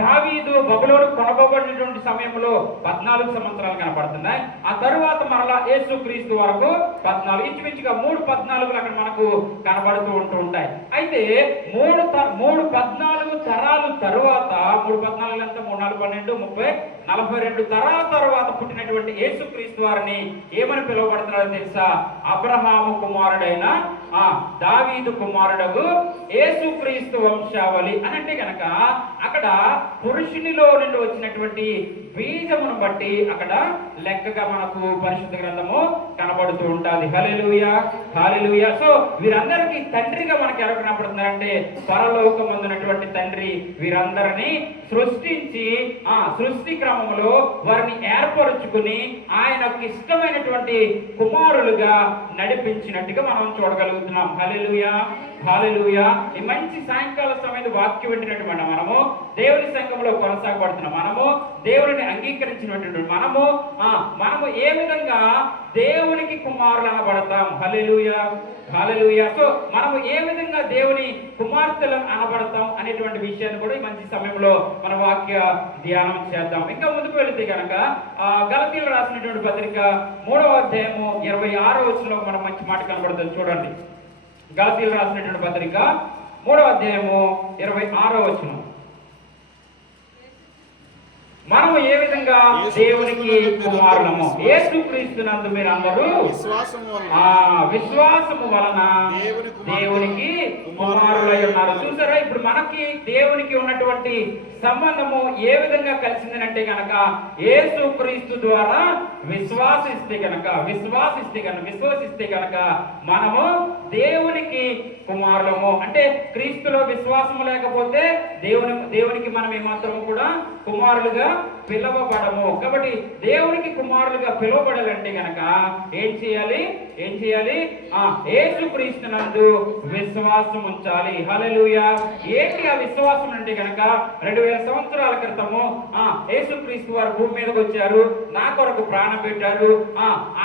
దావీదు బబులోను కొనబడినటువంటి సమయంలో 14 సంవత్సరాలు కనపడుతున్నాయి. ఆ తరువాత మరలా యేసుక్రీస్తు వరకు 14, ఇంచుమించుగా 3 14 అక్కడ మనకు కనబడుతూ ఉంటూ ఉంటాయి. అయితే 3 14 తరాలు తరువాత, 3 14 ఎంత, 3 4 12 30 42 తరాల తరువాత పుట్టినటువంటి యేసుక్రీస్తు వారిని ఏమని పిలువబడుతున్నారో తెలుసా? అబ్రహాము కుమారుడైన దావీదు కుమారుడకు యేసుక్రీస్తు వంశావళి అని. అంటే కనుక అక్కడ పురుషునిలో నుండి వచ్చినటువంటి బీజమును బట్టి అక్కడ లెక్కగా మనకు పరిశుద్ధ గ్రంథము కనబడుతూ ఉంటుంది. హల్లెలూయా, హల్లెలూయా. సో వీరందరికీ తండ్రిగా మనకి ఎవరు కనబడుతున్నారంటే పరలోకమందున్నటువంటి తండ్రి వీరందరినీ సృష్టించి సృష్టి క్రమంలో వారిని ఏర్పరుచుకుని ఆయనకు ఇష్టమైనటువంటి కుమారులుగా నడిపించినట్టుగా మనం చూడగలుగుతున్నాం. హల్లెలూయా, హల్లెలూయా. ఈ మంచి సాయంకాల సమయంలో వాక్యం వింటున్నటువంటి మనము దేవుని సంఘంలో కొనసాగబడుతున్నాం. మనము దేవుని అంగీకరించినటువంటి మనము ఏ విధంగా దేవునికి కుమారులు అనబడతాం. హల్లెలూయా, హల్లెలూయా. సో మనము ఏ విధంగా దేవుని కుమార్తెలను అనబడతాం అనేటువంటి విషయాన్ని కూడా ఈ మంచి సమయంలో మన వాక్య ధ్యానం చేద్దాం. ఇంకా ముందుకు వెళితే కనుక గలతీయులకు రాసినటువంటి పత్రిక 3వ అధ్యాయము 26వ వచనంలో మనం మంచి మాట కనబడుతుంది. చూడండి, గలతీయులకు రాసినటువంటి పత్రిక 3వ అధ్యాయము 26వ వచనం. మనము ఏ విధంగా దేవునికి కుమారులము, యేసుక్రీస్తునందు మీరు అందరూ విశ్వాసము వలన దేవునికి కుమారులై ఉన్నారు. చూసారా, ఇప్పుడు మనకి దేవునికి ఉన్నటువంటి సంబంధము ఏ విధంగా కలిసిందనంటే గనక యేసుక్రీస్తు ద్వారా విశ్వసిస్తే గనక మనము దేవునికి కుమారులము. అంటే క్రీస్తులో విశ్వాసము లేకపోతే దేవునికి మనం ఏమాత్రము కూడా కుమారులుగా పిలవబడము. కాబట్టి దేవునికి కుమారులుగా పిలువబడాలంటే గనక ఏం చేయాలి? యేసుక్రీస్తునందు విశ్వాసం ఉంచాలి. హల్లెలూయా. ఏంటి ఆ విశ్వాసం అంటే గనక 2000 సంవత్సరాల క్రితము యేసుక్రీస్తు వారు భూమి మీదకి వచ్చారు, నా కొరకు ప్రాణం పెట్టారు.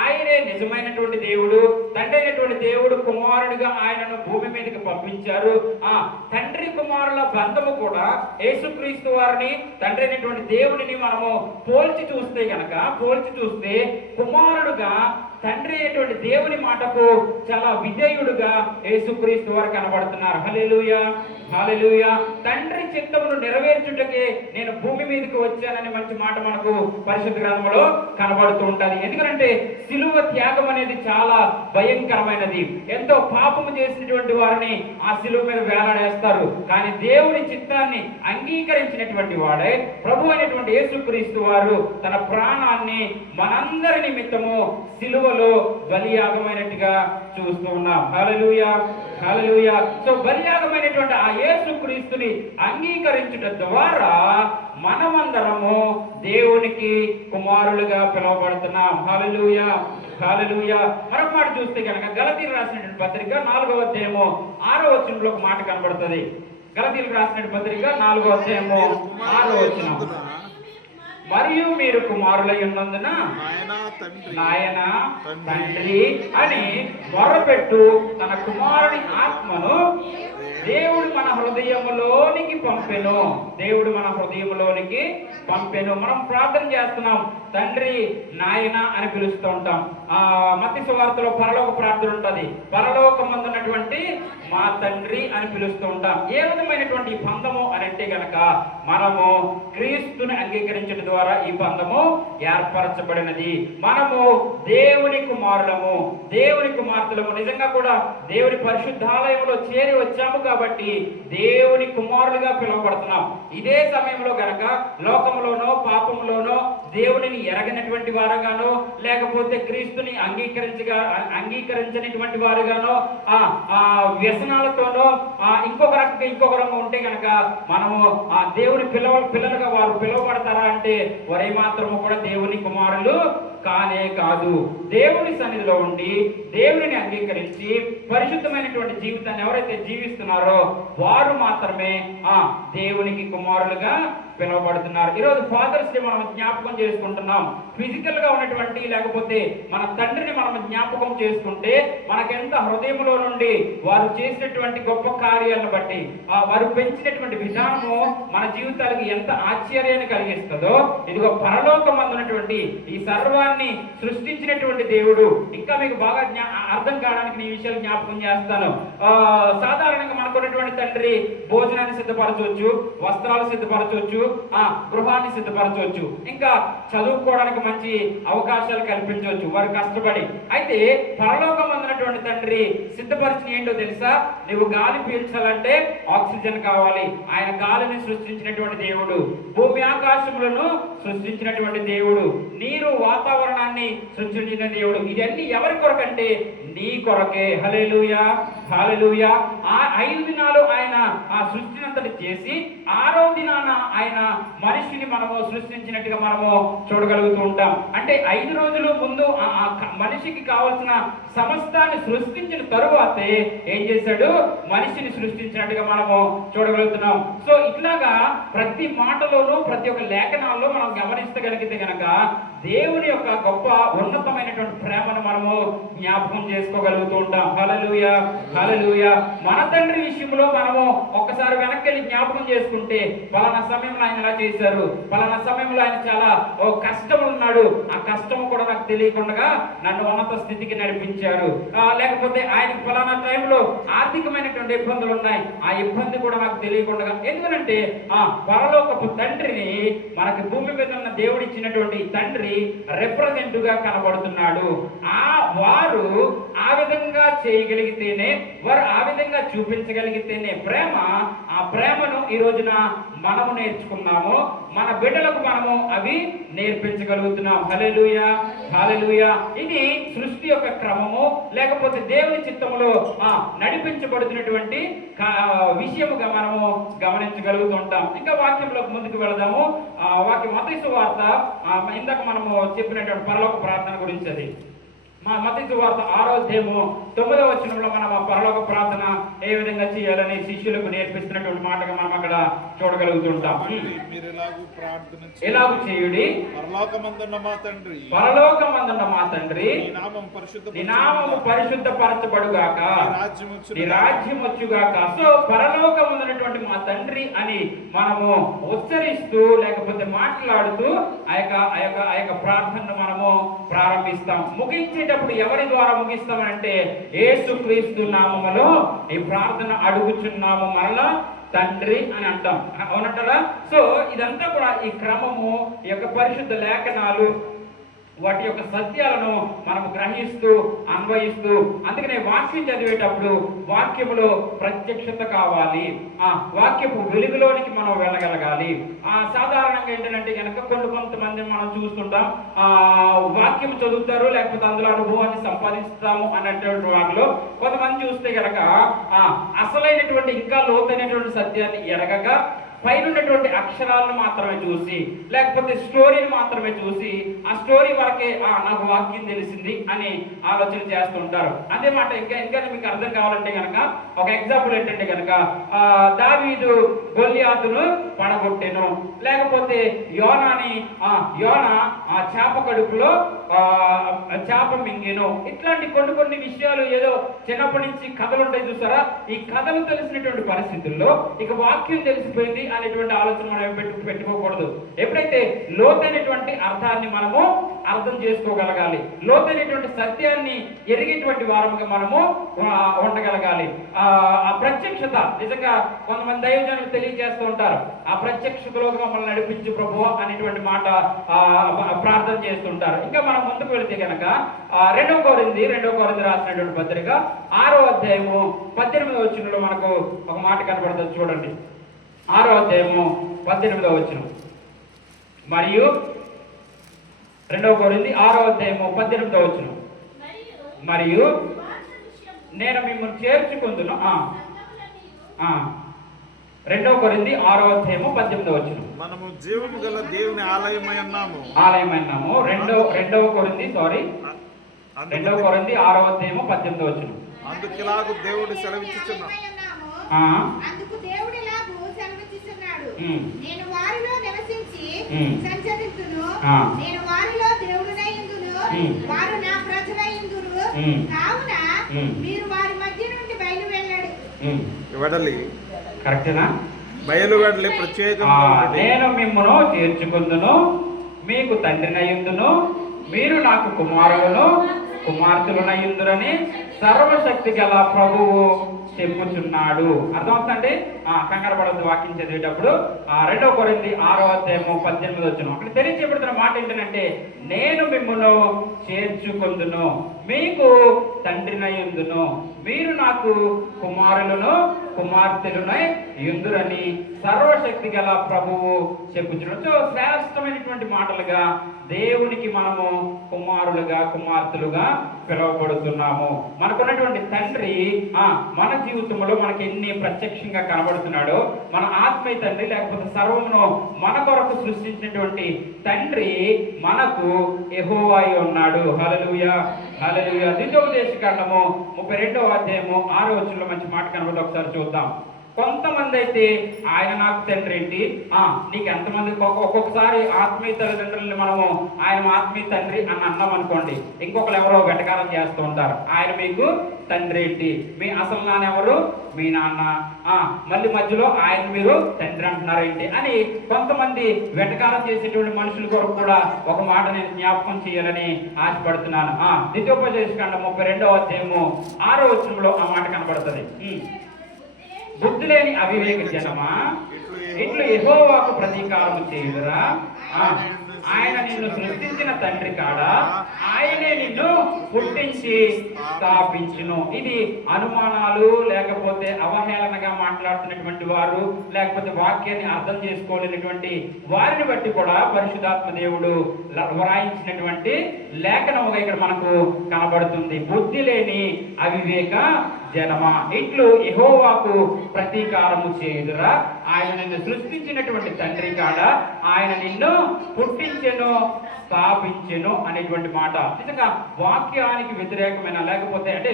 ఆయనే నిజమైనటువంటి దేవుడు, తండ్రి అయినటువంటి దేవుడు కుమారుడిగా ఆయనను భూమి మీదకి పంపించారు. తండ్రి కుమారుల బంధము కూడా యేసుక్రీస్తు వారిని తండ్రి అయినటువంటి దేవుడిని మనము పోల్చి చూస్తే కుమారుడుగా తండ్రి అయినటువంటి దేవుని మాటకు చాలా విధేయుడుగా యేసుక్రీస్తు వారు కనబడుతున్నారు. హల్లెలూయా, హల్లెలూయా. తండ్రి చిత్తమును నెరవేర్చుటకే నేను భూమి మీదకి వచ్చానని మంచి మాట మనకు పరిశుద్ధ గ్రంథంలో కనబడుతూ ఉంటది. ఎందుకంటే సిలువ త్యాగం అనేది చాలా భయంకరమైనది. ఎంతో పాపము చేసినటువంటి వారిని ఆ సిలువ మీద వేలాడేస్తారు. కానీ దేవుని చిత్తాన్ని అంగీకరించినటువంటి వాడే ప్రభు అయినటువంటి యేసుక్రీస్తు వారు తన ప్రాణాన్ని మనందరి నిమిత్తము సిలువలో బలియాగమైనట్టుగా చూస్తూ ఉన్నాం. హల్లెలూయా, హల్లెలూయా. సో బలియాగమైనటువంటి ఆ యేసుక్రీస్తుని అంగీకరించుట ద్వారా మనమందరము దేవునికి కుమారులుగా పిలువబడుతున్నాం. హల్లెలూయా, హల్లెలూయా. మరొక మాట చూస్తే కనుక గలతీయులకు రాసినటువంటి పత్రిక 4వ అధ్యాయము 6వ వచనంలో ఒక మాట కనబడుతుంది. గలతీయులకు రాసినటువంటి పత్రిక 4వ అధ్యాయము 6వ వచనం, మరియు మీరు కుమారులై ఉన్నందున నాయన తండ్రి అని మొరపెట్టు తన కుమారుని ఆత్మను దేవుడు మన హృదయములోనికి పంపెను. మనం ప్రార్థన చేస్తున్నాం, తండ్రి నాయన అని పిలుస్తూ ఉంటాం. మత్తయి సువార్తలో పరలోక ప్రార్థన ఉంటుంది, పరలోకమందు ఉన్నటువంటి మా తండ్రి అని పిలుస్తూ ఉంటాం. ఏ విధమైనటువంటి ఈ బంధము అని అంటే గనక మనము క్రీస్తుని అంగీకరించడం ద్వారా ఈ బంధము ఏర్పరచబడినది. మనము దేవుని కుమారులము, దేవుని కుమార్తెలము. నిజంగా కూడా దేవుని పరిశుద్ధాలయంలో చేరి వచ్చాము కాబట్టి దేవుని కుమారులుగా పిలువబడుతున్నాం. ఇదే సమయంలో గనక లోకంలోనో పాపంలోనో దేవునిని ఎరగనటువంటి వారుగానో లేకపోతే క్రీస్తుని అంగీకరించినటువంటి వారుగానో వ్యసనాలతోనో ఇంకొక రంగం ఉంటే గనక మనము దేవుని పిల్లలుగా వారు పిలువబడతారా అంటే వారే మాత్రము కూడా దేవుని కుమారులు కానే కాదు. దేవుని సన్నిధిలో ఉండి దేవుని అంగీకరించి పరిశుద్ధమైనటువంటి జీవితాన్ని ఎవరైతే జీవిస్తున్నారో వారు మాత్రమే దేవునికి కుమారులుగా పిలువబడుతున్నారు. ఈరోజు ఫాదర్స్ డే మనం జ్ఞాపకం చేసుకుంటున్నాం. ఫిజికల్ గా ఉన్నటువంటి లేకపోతే మన తండ్రిని మనం జ్ఞాపకం చేసుకుంటే మనకెంత హృదయంలో నుండి వారు చేసినటువంటి గొప్ప కార్యాలను బట్టి వారు పెంచినటువంటి విధానము మన జీవితాలకు ఎంత ఆశ్చర్యాన్ని కలిగిస్తుందో, ఇదిగో పరలోకమందున్నటువంటి ఈ సర్వాన్ని సృష్టించినటువంటి దేవుడు. ఇంకా మీకు బాగా అర్థం కావడానికి ఈ విషయాలు జ్ఞాపకం చేస్తాను. సాధారణంగా మనకున్నటువంటి తండ్రి భోజనాన్ని సిద్ధపరచవచ్చు, వస్త్రాలు సిద్ధపరచవచ్చు, గృహాన్ని సిద్ధపరచవచ్చు, ఇంకా చదువుకోవడానికి మంచి అవకాశాలు కల్పించవచ్చు వారు కష్టపడి. అయితే పరలోకం అందునటువంటి తండ్రి సిద్ధపరిచిన ఏంటో తెలుసా? నువ్వు గాలి పీల్చాలంటే ఆక్సిజన్ కావాలి. ఆయన గాలిని సృష్టించినటువంటి దేవుడు, భూమి ఆకాశములను సృష్టించినటువంటి దేవుడు, నీరు వాతావరణాన్ని సృష్టించిన దేవుడు. ఇవన్నీ ఎవరి కొరకంటే నీ కొరకే. హల్లెలూయా, హల్లెలూయా. ఆ 5 దినాలు ఆయన ఆ సృష్టినంతటి చేసి 6వ దినాన ఆయన మనిషిని మనము సృష్టించినట్టుగా మనము చూడగలుగుతూ ఉంటాం. అంటే 5 రోజులు ముందు మనిషికి కావలసిన సమస్తాన్ని సృష్టించిన తరువాతే ఏం చేశాడు? మనిషిని సృష్టించినట్టుగా మనము చూడగలుగుతున్నాం. సో ఇట్లాగా ప్రతి మాటలోనూ ప్రతి ఒక్క లేఖనాల్లో మనం గమనించగలిగితే గనక దేవుని యొక్క గొప్ప ఉన్నతమైనటువంటి ప్రేమను మనము జ్ఞాపకం చేసుకోగలుగుతూ ఉంటాం. హల్లెలూయా, హల్లెలూయా. మన తండ్రి విషయంలో మనము ఒక్కసారి వెనక్కి వెళ్ళి జ్ఞాపకం చేసుకుంటే పలానా సమయంలో ఆయన ఇలా చేశారు, పలానా సమయంలో ఆయన చాలా కష్టంలో ఉన్నాడు, ఆ కష్టం కూడా నాకు తెలియకుండా నన్ను ఉన్నత స్థితికి నడిపించారు. లేకపోతే ఆయనకి పలానా టైంలో ఆర్థికమైనటువంటి ఇబ్బందులు ఉన్నాయి, ఆ ఇబ్బంది కూడా నాకు తెలియకుండా. ఎందుకంటే పరలోకపు తండ్రిని మనకి భూమి మీద ఉన్న దేవుడు ఇచ్చినటువంటి తండ్రి రిప్రజెంట్ గా కనబడుతున్నాడు. వారు ఆ విధంగా చేయగలిగితేనే, వారు ఆ విధంగా చూపించగలిగితేనే ఆ ప్రేమను ఈ రోజున మనము నేర్చుకున్నాము, మన బిడ్డలకు మనము అవి నేర్పించగలుగుతున్నాం. హల్లెలూయా, హల్లెలూయా. ఇది సృష్టి యొక్క క్రమము, లేకపోతే దేవుని చిత్తములో నడిపించబడుతున్నటువంటి విషయముగా మనము గమనించగలుగుతుంటాం. ఇంకా వాక్యంలోకి ముందుకు వెళదాము. వాక్యం మత్తయి సువార్త, ఇందాక మనము చెప్పినటువంటి పరలోక ప్రార్థన గురించి. అది మత్తయి సువార్త 6వ అధ్యాయము 9వ వచనంలో మనం ఆ పరలోక ప్రార్థన ఏ విధంగా చేయాలని శిష్యులకు నేర్పిస్తున్నటువంటి మాటగా మనం అక్కడ చూడగలుగుతుంటాం. ఎలాగూ చేయుడి, పరలోకమందున్న మా తండ్రి, నీ నామము పరిశుద్ధపరచబడుగాక, నీ రాజ్యం వచ్చుగాక. సో పరలోకమందున్నటువంటి మా తండ్రి అని మనము ఉచ్చరిస్తూ లేకపోతే మాట్లాడుతూ ఆ యొక్క ప్రార్థనను మనము ప్రారంభిస్తాం. ముగించేటప్పుడు ఎవరి ద్వారా ముగిస్తామంటే యేసుక్రీస్తు నామములో ఈ ప్రార్థన అడుగుచున్నాము మరలా తండ్రి అని అంటాం. అవునంటారా? సో ఇదంతా కూడా ఈ క్రమము, ఈ యొక్క పరిశుద్ధ లేఖనాలు, వాటి యొక్క సత్యాలను మనము గ్రహిస్తూ అన్వయిస్తూ, అందుకనే వాక్యం చదివేటప్పుడు వాక్యములో ప్రత్యక్షత కావాలి, ఆ వాక్యపు వెలుగులోనికి మనం వెళ్ళగలగాలి. సాధారణంగా ఏంటంటే కనుక కొంతమంది మనం చూస్తుంటాం, వాక్యం చదువుతారు, లేకపోతే అందులో అనుభవాన్ని సంపాదిస్తాము అన్నటువంటి వాటిలో కొంతమంది చూస్తే కనుక అసలైనటువంటి ఇంకా లోతైనటువంటి సత్యాన్ని ఎరగక పైనున్నటువంటి అక్షరాలను మాత్రమే చూసి, లేకపోతే స్టోరీని మాత్రమే చూసి ఆ స్టోరీ వరకే నాకు వాక్యం తెలిసింది అని ఆలోచన చేస్తుంటారు. అదే మాట ఇంకా మీకు అర్థం కావాలంటే కనుక ఒక ఎగ్జాంపుల్ ఏంటంటే కనుక దావీదు గొల్లియాతును పడగొట్టెను, లేకపోతే యోనా చేప కడుపులో చేప మింగెను. ఇట్లాంటి కొన్ని విషయాలు ఏదో చిన్నప్పటి నుంచి కథలు ఉంటాయి చూసారా, ఈ కథలు తెలిసినటువంటి పరిస్థితుల్లో ఇక వాక్యం తెలిసిపోయింది అనేటువంటి ఆలోచన మనం పెట్టుకోకూడదు. ఎప్పుడైతే లోతైనటువంటి అర్థాన్ని మనము అర్థం చేసుకోగలగాలి, లోతైనటువంటి సత్యాన్ని ఎరిగేటువంటి వారముగా మనము ఉండగలగాలి. ఆ ప్రత్యక్షత నిజంగా కొంతమంది దైవజనులు తెలియజేస్తూ ఉంటారు, ఆ ప్రత్యక్షతలోకి మమ్మల్ని నడిపించు ప్రభువా అనేటువంటి మాట ప్రార్థన చేస్తుంటారు. ఇంకా మనం ముందుకు వెళితే కనుక 2వ కొరింథీ రాసినటువంటి పత్రిక 6వ అధ్యాయము 18వ వచనంలో మనకు ఒక మాట కనబడుతుంది. చూడండి, 6వ అధ్యాయము 18వ వచనం. మరియు 2వ కొరింథీ 6వ అధ్యాయము 18వ వచనం. మరియు నేను మిమ్మల్ని చేర్చుకుందును. 2వ కొరింథీ 6వ అధ్యాయము 18వ వచనం. మనము జీవము గల దేవుని ఆలయమై ఉన్నాము. 2వ కొరింథీ 6వ అధ్యాయము 18వ వచనం. అందుకిలాగు దేవుడు సెలవిచ్చుచున్నాడు. అందుకు దేవుడు ఇలాగూ సెలవిచ్చుచున్నాడు, నేను వారిలో నివసించి సంచరించును, నేను వారిలో దేవుడనై ఉందును, వారు నా ప్రజలై ఉందురు, కావున మీరు వారి మధ్య నుండి బయలు వెళ్ళండి. కరెక్టేనా? బయలు వెడలి ప్రత్యేకంగా నేను మిమ్మను చేర్చుకుందును, మీకు తండ్రినయ్యుందును, మీరు నాకు కుమారులను కుమార్తెలునయ్యుందురని సర్వశక్తి గల ప్రభువు చెప్పుచున్నాడు. అర్థమవుతుందండి? కంగారు పడవద్దు వాక్యం చదివేటప్పుడు. 2వ కొరింథీ 6వ అధ్యాయము 18వ వచనం అక్కడ తెలియచేయబడుతున్న మాట ఏంటంటే, నేను మిమ్మును చేర్చుకొందును, మీకు తండ్రినయ్యుందును, మీరు నాకు కుమారులను కుమార్తెలునై యుందురని సర్వశక్తి గల ప్రభువు చెప్పుచున్నాడు. సో శ్రేష్టమైనటువంటి మాటలుగా దేవునికి మనము కుమారులుగా కుమార్తెలుగా పిలువబడుతున్నాము. మనకున్నటువంటి తండ్రి మన జీవితంలో మనకి ఎన్ని ప్రత్యక్షంగా కనబడుతున్నాడో, మన ఆత్మీయ తండ్రి లేకపోతే సర్వమును మన కొరకు సృష్టించినటువంటి తండ్రి మనకు యెహోవా అయి ఉన్నాడు. హల్లెలూయా, హల్లెలూయా. ద్వితీయోపదేశకాండము 32వ అధ్యాయము 6వ వచనంలో మంచి మాట కనబడి ఒకసారి చూద్దాం. కొంతమంది అయితే ఆయన నాకు తండ్రి ఏంటి, నీకు ఎంతమంది, ఒక్కొక్కసారి ఆత్మీయ తల్లిదండ్రులని మనము ఆయన ఆత్మీయ తండ్రి అని అన్నాం అనుకోండి, ఇంకొకరు ఎవరో వెటకారం చేస్తూ ఉంటారు, ఆయన మీకు తండ్రి ఏంటి, మీ అసలు నాన్న ఎవరు, మీ నాన్న, మళ్ళీ మధ్యలో ఆయన మీరు తండ్రి అంటున్నారేంటి అని కొంతమంది వెటకారం చేసేటువంటి మనుషుల కొరకు కూడా ఒక మాట నేను జ్ఞాపకం చేయాలని ఆశపడుతున్నాను. ద్వితీయోపదేశకాండం 32వ అధ్యాయము 6వ వచనంలో ఆ మాట కనబడుతుంది. బుద్ధి లేని అవివేక జనమా ఇట్లు యెహోవాకు ప్రతీకారము చేయుదురా. ఆయన నిన్ను సృష్టించిన తండ్రి కాడా, ఆయనే నిన్ను పుట్టించి స్థాపించును. ఇది అనుమానాలు లేకపోతే అవహేళనగా మాట్లాడుతున్నటువంటి వారు, లేకపోతే వాక్యాన్ని అర్థం చేసుకోలేనటువంటి వారిని బట్టి కూడా పరిశుద్ధాత్మ దేవుడు వ్రాయించినటువంటి లేఖనముగా ఇక్కడ మనకు కనబడుతుంది. బుద్ధి లేని అవివేక జనమా ఇట్లు యెహోవాకు ప్రతీకారము చేయుదురా. ఆయన నిన్ను సృష్టించినటువంటి తండ్రి కాడ, ఆయన నిన్ను పుట్టించెను స్థాపించెను అనేటువంటి మాట నిజంగా వాక్యానికి వ్యతిరేకమైన, లేకపోతే అంటే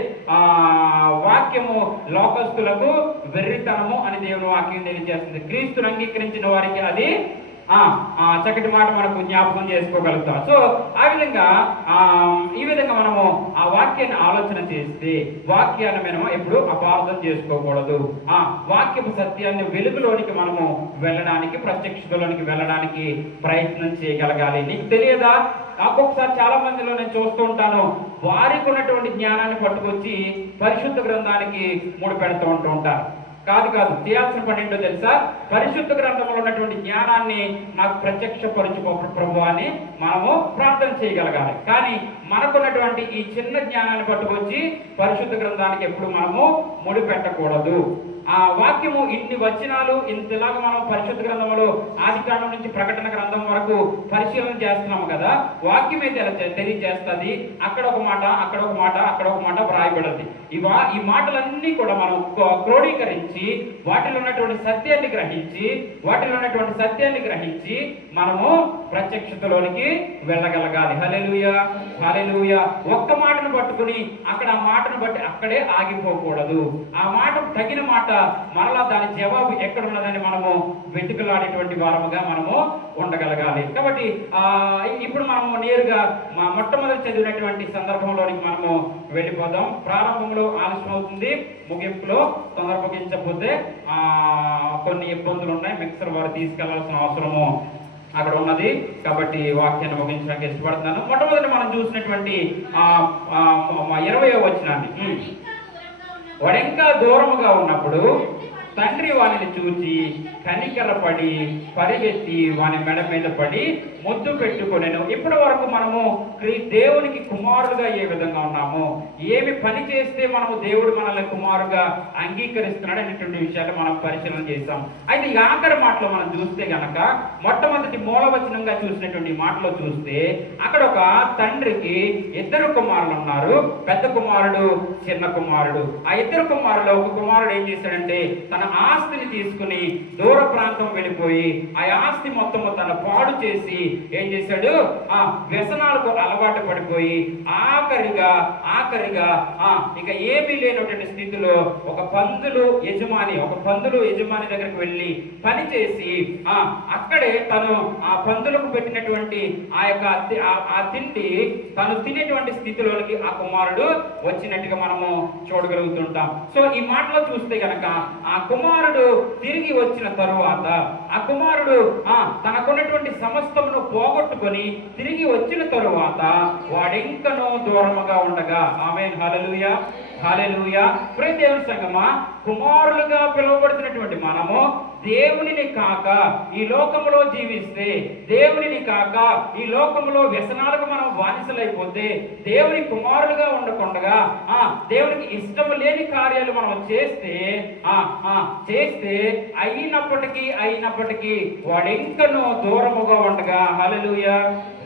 వాక్యము లోకస్తులకు వెర్రితనము అని దేవుని వాక్యం తెలియజేస్తుంది. క్రీస్తును అంగీకరించిన వారికి అది చక్కటి మాట మనకు జ్ఞాపకం చేసుకోగలుగుతాం. సో ఈ విధంగా మనము ఆ వాక్యాన్ని ఆలోచన చేస్తే వాక్యాన్ని మనము ఎప్పుడు అపార్థం చేసుకోకూడదు. వాక్యపు సత్యాన్ని వెలుగులోనికి మనము వెళ్ళడానికి, ప్రత్యక్షతలోనికి వెళ్ళడానికి ప్రయత్నం చేయగలగాలి. నీకు తెలియదా, ఒక్కొక్కసారి చాలా మందిలో నేను చూస్తూ ఉంటాను, వారికి ఉన్నటువంటి జ్ఞానాన్ని పట్టుకొచ్చి పరిశుద్ధ గ్రంథానికి ముడిపెడుతూ ఉంటారు. కాదు చేయాల్సిన పని ఏంటో తెలుసా? పరిశుద్ధ గ్రంథంలో ఉన్నటువంటి జ్ఞానాన్ని నాకు ప్రత్యక్షపరచుకో ప్రభు అని మనము ప్రార్థన చేయగలగాలి. కానీ మనకున్నటువంటి ఈ చిన్న జ్ఞానాన్ని పట్టుకొచ్చి పరిశుద్ధ గ్రంథానికి ఎప్పుడు మనము ముడిపెట్టకూడదు. ఆ వాక్యము ఇన్ని వచనాలు ఇంతలాగా మనం పరిశుద్ధ గ్రంథంలో ఆదికాండం నుంచి ప్రకటన గ్రంథం వరకు పరిశీలన చేస్తున్నాము కదా. వాక్యమే తెలియజేస్తుంది. అక్కడ ఒక మాట, అక్కడ ఒక మాట, అక్కడ ఒక మాట వ్రాయబడింది. ఈ మాటలన్నీ కూడా మనం క్రోడీకరించి వాటిలో ఉన్నటువంటి సత్యాన్ని గ్రహించి మనము ప్రత్యక్షతలోనికి వెళ్ళగలగాలి. హల్లెలూయా, హల్లెలూయా. ఒక్క మాటను పట్టుకుని అక్కడ ఆ మాటను బట్టి అక్కడే ఆగిపోకూడదు. ఆ మాట తగిన మాట మరలా దాని జవాబు ఎక్కడ ఉన్నదని మనము వెతుకులాడేటువంటి వారముగా మనము ఉండగలగాలి. కాబట్టి ఇప్పుడు మనము నేరుగా మొట్టమొదటి చదివినటువంటి సందర్భంలోనికి మనము వెళ్ళిపోదాం. ప్రారంభంలో ఆలస్యం అవుతుంది, ముగింపులో తొందరపగించకపోతే కొన్ని ఇబ్బందులు ఉన్నాయి. మిక్సర్ వారు తీసుకెళ్లాల్సిన అవసరము అక్కడ ఉన్నది. కాబట్టి వాక్యాన్ని ముగించడానికి ఇష్టపడుతున్నాను. మొట్టమొదటి మనం చూసినటువంటి 20వ వచనాన్ని, వాడింకా దూరముగా ఉన్నప్పుడు తండ్రి వానిని చూచి కనికరపడి పరిగెత్తి వాని మెడ మీద పడి ముద్దు పెట్టుకొనెను. ఇప్పటి వరకు మనము దేవునికి కుమారుడుగా ఏ విధంగా ఉన్నాము, ఏమి పని చేస్తే మనము దేవుడు మనల్ని కుమారుగా అంగీకరిస్తున్నాడు అనేటువంటి విషయాలు మనం పరిశీలన చేస్తాం. అయితే ఈ ఆఖరి మాటలో మనం చూస్తే గనక మొట్టమొదటి మూలవచనంగా చూసినటువంటి మాటలో చూస్తే అక్కడ ఒక తండ్రికి 2 కుమారులు ఉన్నారు, పెద్ద కుమారుడు, చిన్న కుమారుడు. ఆ 2 కుమారులు ఒక కుమారుడు ఏం చేశాడంటే తన ఆస్తిని తీసుకుని దూర ప్రాంతం వెళ్ళిపోయి ఆ ఆస్తి మొత్తము తన పాడు చేసి ఏం చేశాడు, వ్యసనాలకు అలవాటు పడిపోయి ఆఖరిగా ఇక ఏమీ లేనటువంటి స్థితిలో ఒక పందులు యజమాని దగ్గరికి వెళ్ళి పని చేసి అక్కడే తను ఆ పందులకు పెట్టినటువంటి ఆ తిండి తను తినేటువంటి స్థితిలోనికి ఆ కుమారుడు వచ్చినట్టుగా మనము చూడగలుగుతుంటాం. సో ఈ మాటలో చూస్తే గనక ఆ కుమారుడు తిరిగి వచ్చిన తరువాత ఆ కుమారుడు తనకున్నటువంటి సమస్తమును పోగొట్టుకొని తిరిగి వచ్చిన తరువాత వాడింకనూ దూరముగా ఉండగా, ఆమేన్, హల్లెలూయా, హల్లెలూయా. ప్రియ దేవుని సంగమా, కుమారులుగా పిలువబడుతున్నటువంటి మనము దేవునిని కాక ఈ లోకములో జీవిస్తే, దేవునిని కాక ఈ లోకములో వ్యసనాలకు మనం బానిసలైపోతే, దేవుని కుమారులుగా ఉండకుండా దేవునికి ఇష్టం లేని కార్యాలు మనం చేస్తే అయినప్పటికీ వాడింకను దూరముగా ఉండగా, హల్లెలూయా,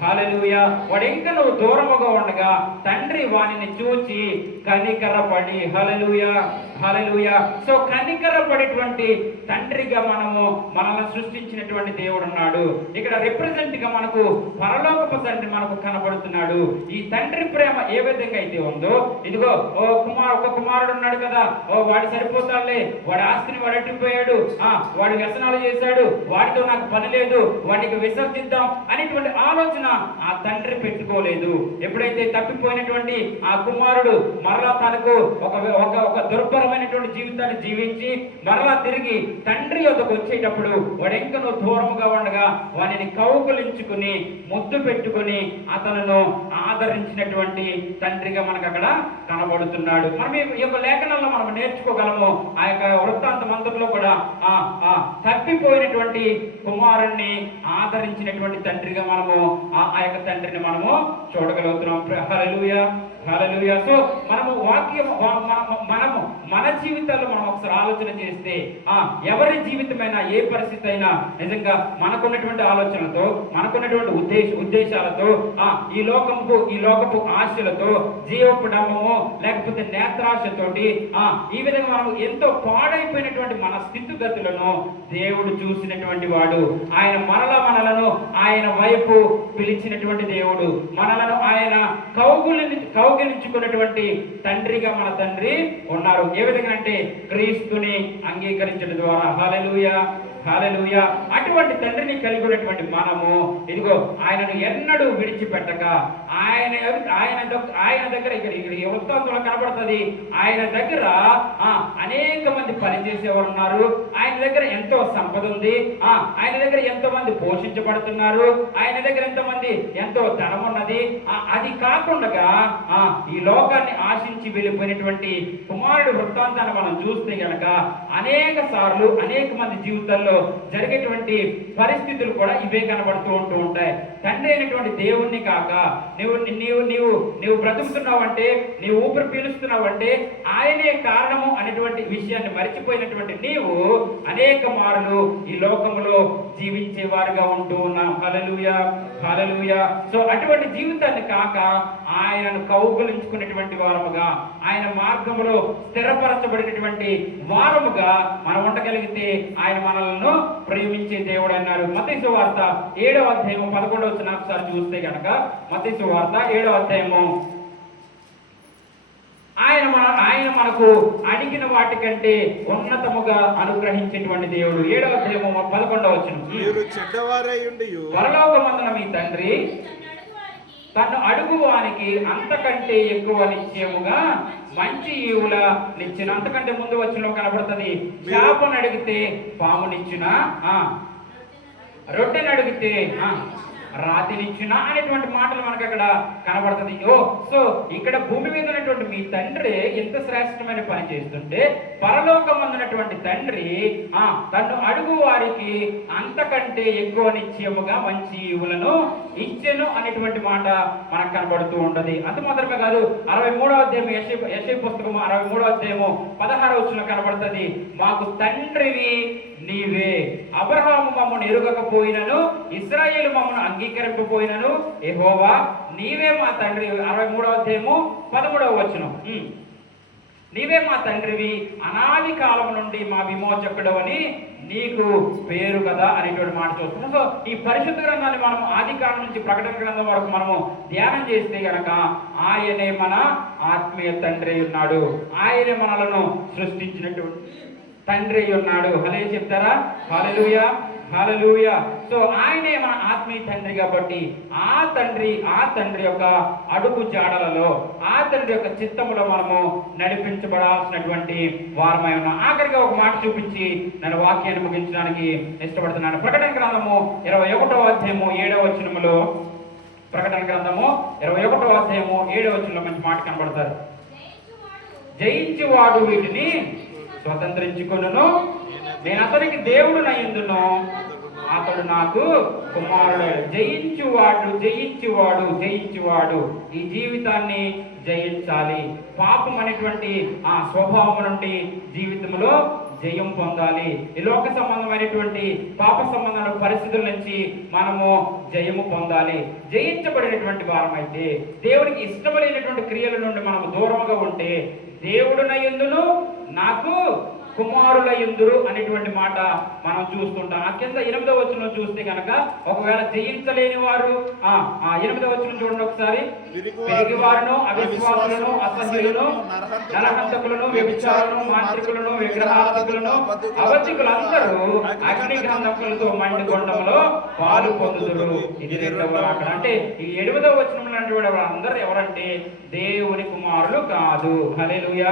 హల్లెలూయా, వాడింకను దూరముగా ఉండగా తండ్రి వానిని చూచి కనికరపడి, హల్లెలూయా, హల్లెలూయా. సో కనికరపడేటువంటి తండ్రిగా మనల్ని సృష్టించినటువంటి దేవుడు ఉన్నాడు. ఇక్కడ రిప్రజెంట్ గా మనకు పరలోకపు తండ్రి మనకు కనబడుతున్నాడు. ఈ తండ్రి ప్రేమ ఏ విధంగా అయితే ఉందో, ఇదిగో ఒక కుమారుడు ఉన్నాడు కదా, వాడు సరిపోతాడులే, వాడి ఆస్తిని వాడు అట్టిపోయాడు, వాడు వ్యసనాలు చేశాడు, వాడితో నాకు పని లేదు, వాడికి విసర్జిద్దాం అనేటువంటి ఆలోచన ఆ తండ్రి పెట్టుకోలేదు. ఎప్పుడైతే తప్పిపోయినటువంటి ఆ కుమారుడు మరలా తనకు ఒక దుర్భరమైనటువంటి జీవితాన్ని జీవించి మరలా తిరిగి తండ్రి వద్దకు వచ్చేటప్పుడు వాడు ఇంకను దూరముగా ఉండగా వానిని కౌగులించుకుని ముద్దు పెట్టుకుని అతను ఆదరించినటువంటి తండ్రిగా మనకు అక్కడ కనబడుతున్నాడు. మనం ఈ యొక్క లేఖనంలో మనం నేర్చుకోగలము. ఆ యొక్క వృత్తాంతం అంతట్లో కూడా తప్పిపోయినటువంటి కుమారుణ్ణి ఆదరించినటువంటి తండ్రిగా మనము ఆ యొక్క తండ్రిని మనము చూడగలుగుతున్నాం. హల్లెలూయా, హల్లెలూయా. సో మనము మనము మన జీవితాల్లో మనం ఒకసారి ఆలోచన చేస్తే ఎవరి జీవితమైనా ఏ పరిస్థితి అయినా నిజంగా మనకున్నటువంటి ఆలోచనలతో, మనకున్నటువంటి ఉద్దేశాలతో, ఈ లోకపు ఆశలతో, జీవపు డంబము లేకపోతే నేత్రాశతోటి ఈ విధంగా మనం ఎంతో పాడైపోయినటువంటి మన స్థితిగతులను దేవుడు చూసినటువంటి వాడు. ఆయన మనలను ఆయన వైపు పిలిచినటువంటి దేవుడు. మనలను ఆయన కౌగిలించుకున్నటువంటి తండ్రిగా మన తండ్రి ఉన్నారు. ఏ విధంగా అంటే క్రీస్తుని అంగీకరించడం ద్వారా. హల్లెలూయా, హల్లెలూయా. అటువంటి తండ్రిని కలిగి ఉన్నటువంటి మనము ఇదిగో ఆయనను ఎన్నడూ విడిచిపెట్టక ఆయన దగ్గర ఇక్కడ ఈ వృత్తాంతంలో కనబడుతుంది. ఆయన దగ్గర అనేక మంది పనిచేసేవారు ఉన్నారు. ఆయన దగ్గర ఎంతో సంపద ఉంది. ఆయన దగ్గర ఎంతో మంది పోషించబడుతున్నారు. ఆయన దగ్గర ఎంతో ధనం ఉన్నది. అది కాకుండా ఈ లోకాన్ని ఆశించి వెళ్ళిపోయినటువంటి కుమారుడు వృత్తాంతాన్ని మనం చూస్తే గనక అనేక సార్లు అనేక మంది జీవితాల్లో జరిగేటువంటి పరిస్థితులు కూడా ఇవే కనబడుతూ ఉంటాయి. తండ్రి అయినటువంటి దేవుణ్ణి కాక నీవు బ్రతుకుతున్నావంటే, నీవు ఊపిరి పీలుస్తున్నావంటే ఆయనే కారణము అనేటువంటి విషయాన్ని మరిచిపోయినటువంటి నీవు అనేక మార్లు ఈ లోకములో జీవించే వారుగా ఉంటూ ఉన్నాం. హల్లెలూయా, హల్లెలూయా. సో అటువంటి జీవితాన్ని కాక ఆయనను కౌగులించుకునేటువంటి వారముగా, ఆయన మార్గములో స్థిరపరచబడినటువంటి వారముగా మనం ఉండగలిగితే ఆయన మనలను ప్రేమించే దేవుడు అన్నారు. మత్తయి సువార్త 7వ అధ్యాయము 11వ వచనం ఒకసారి చూస్తే కనుక, మత్తయి సువార్త 7వ అధ్యాయము, ఆయన మనకు అడిగిన వాటికంటే ఉన్నతముగా అనుగ్రహించేటువంటి దేవుడు. 7వ అధ్యాయము 11వ వచనం, మీరు చెడ్డవారై ఉండి పరలోకమందున మీ తండ్రి తను అడుగు వానికి అంతకంటే ఎక్కువ నిశ్చయముగా మంచి ఈవుల నిచ్చిన. అంతకంటే ముందు వచ్చిన కనబడుతుంది. చేపను అడిగితే పామునిచ్చిన, రొట్టెను అడిగితే రాతినిచ్చిన అనేటువంటి మాటలు మనకు అక్కడ కనబడుతుంది. సో ఇక్కడ భూమి మీద ఉన్నటువంటి మీ తండ్రి ఎంత శ్రేష్టమైన పని చేస్తుంటే, పరలోకం ఉన్నటువంటి తండ్రి తను అడుగు వారికి అంతకంటే ఎక్కువ నిశ్చయముగా మంచి ఈవులను ఇచ్చెను అనేటువంటి మాట మనకు కనబడుతూ ఉంటది. అంత మాత్రమే కాదు, 63వ అధ్యాయం యెషయా పుస్తకము 63వ అధ్యాయము 16వ వచనం కనబడుతుంది. మాకు తండ్రివి నీవే, అబ్రహాము మమ్మను ఎరుగకపోయినను, ఇశ్రాయేలు మమ్మను అంగీకరింపపోయినను, యెహోవా నీవే మా తండ్రి. 63వ అధ్యాయము 13వ వచనం, నీవే మా తండ్రివి, అనాది కాలం నుండి మా విమోచకుడవని నీకు పేరు కదా అనేటువంటి మాట చూస్తున్నాం. సో ఈ పరిశుద్ధ గ్రంథాన్ని మనం ఆది కాలం నుంచి ప్రకటన గ్రంథం వరకు మనము ధ్యానం చేస్తే గనక ఆయనే మన ఆత్మీయ తండ్రి ఉన్నాడు. ఆయనే మనలను సృష్టించినటువంటి తండ్రి ఉన్నాడు. హలే చెప్తారా? హల్లెలూయా, హల్లెలూయా. సో ఆయనే మన ఆత్మీయ తండ్రి కాబట్టి ఆ తండ్రి యొక్క అడుగు జాడలలో, ఆ తండ్రి యొక్క చిత్తములో మనము నడిపించబడాల్సినటువంటి వారమై ఉన్నాం. ఆఖరిగా ఒక మాట చూపించి నేను వాక్యాన్ని ముగించడానికి ఇష్టపడుతున్నాను. ప్రకటన గ్రంథము 21వ అధ్యాయము 7వ వచనములో, ప్రకటన గ్రంథము 21వ అధ్యాయము 7వ వచనంలో మంచి మాట కనబడతారు. జయించువాడు వీటిని స్వతంత్రించుకొనును, నేను అతనికి దేవుడు నయ్యుందును, అతడు నాకు కుమారుడు. జయించువాడు ఈ జీవితాన్ని జయించాలి. పాపం అనేటువంటి ఆ స్వభావం నుండి జీవితంలో జయం పొందాలి. ఈ లోక సంబంధమైనటువంటి పాప సంబంధమైన పరిస్థితుల నుంచి మనము జయము పొందాలి. జయించబడినటువంటి వారమైతే, దేవుడికి ఇష్టమైనటువంటి క్రియల నుండి మనము దూరముగా ఉంటే, దేవుడు నయ్యుందును, నాకు కుమారుల ఎందురు అనేటువంటి మాట మనం చూస్తుంటాం. ఆ కింద 8వ వచనం చూస్తే కనుక, ఒకవేళ జయించలేని వారు 8వ వచనం చూడండి ఒకసారి. పిరిగివారును, అవిశ్వాసులను, అసహ్యులను, నరహంతకులను, వ్యభిచారులను, మాంత్రికులను, విగ్రహార్థకులను, అబద్ధికులందరూ అగ్ని గంధకులతో మండి కొండంలో పాలు పొందుదురు. ఇది 2వ అక్కడ. అంటే ఈ 8వ వచనంలో అందరూ ఎవరంటే దేవుని కుమారులు కాదు. హల్లెలూయా,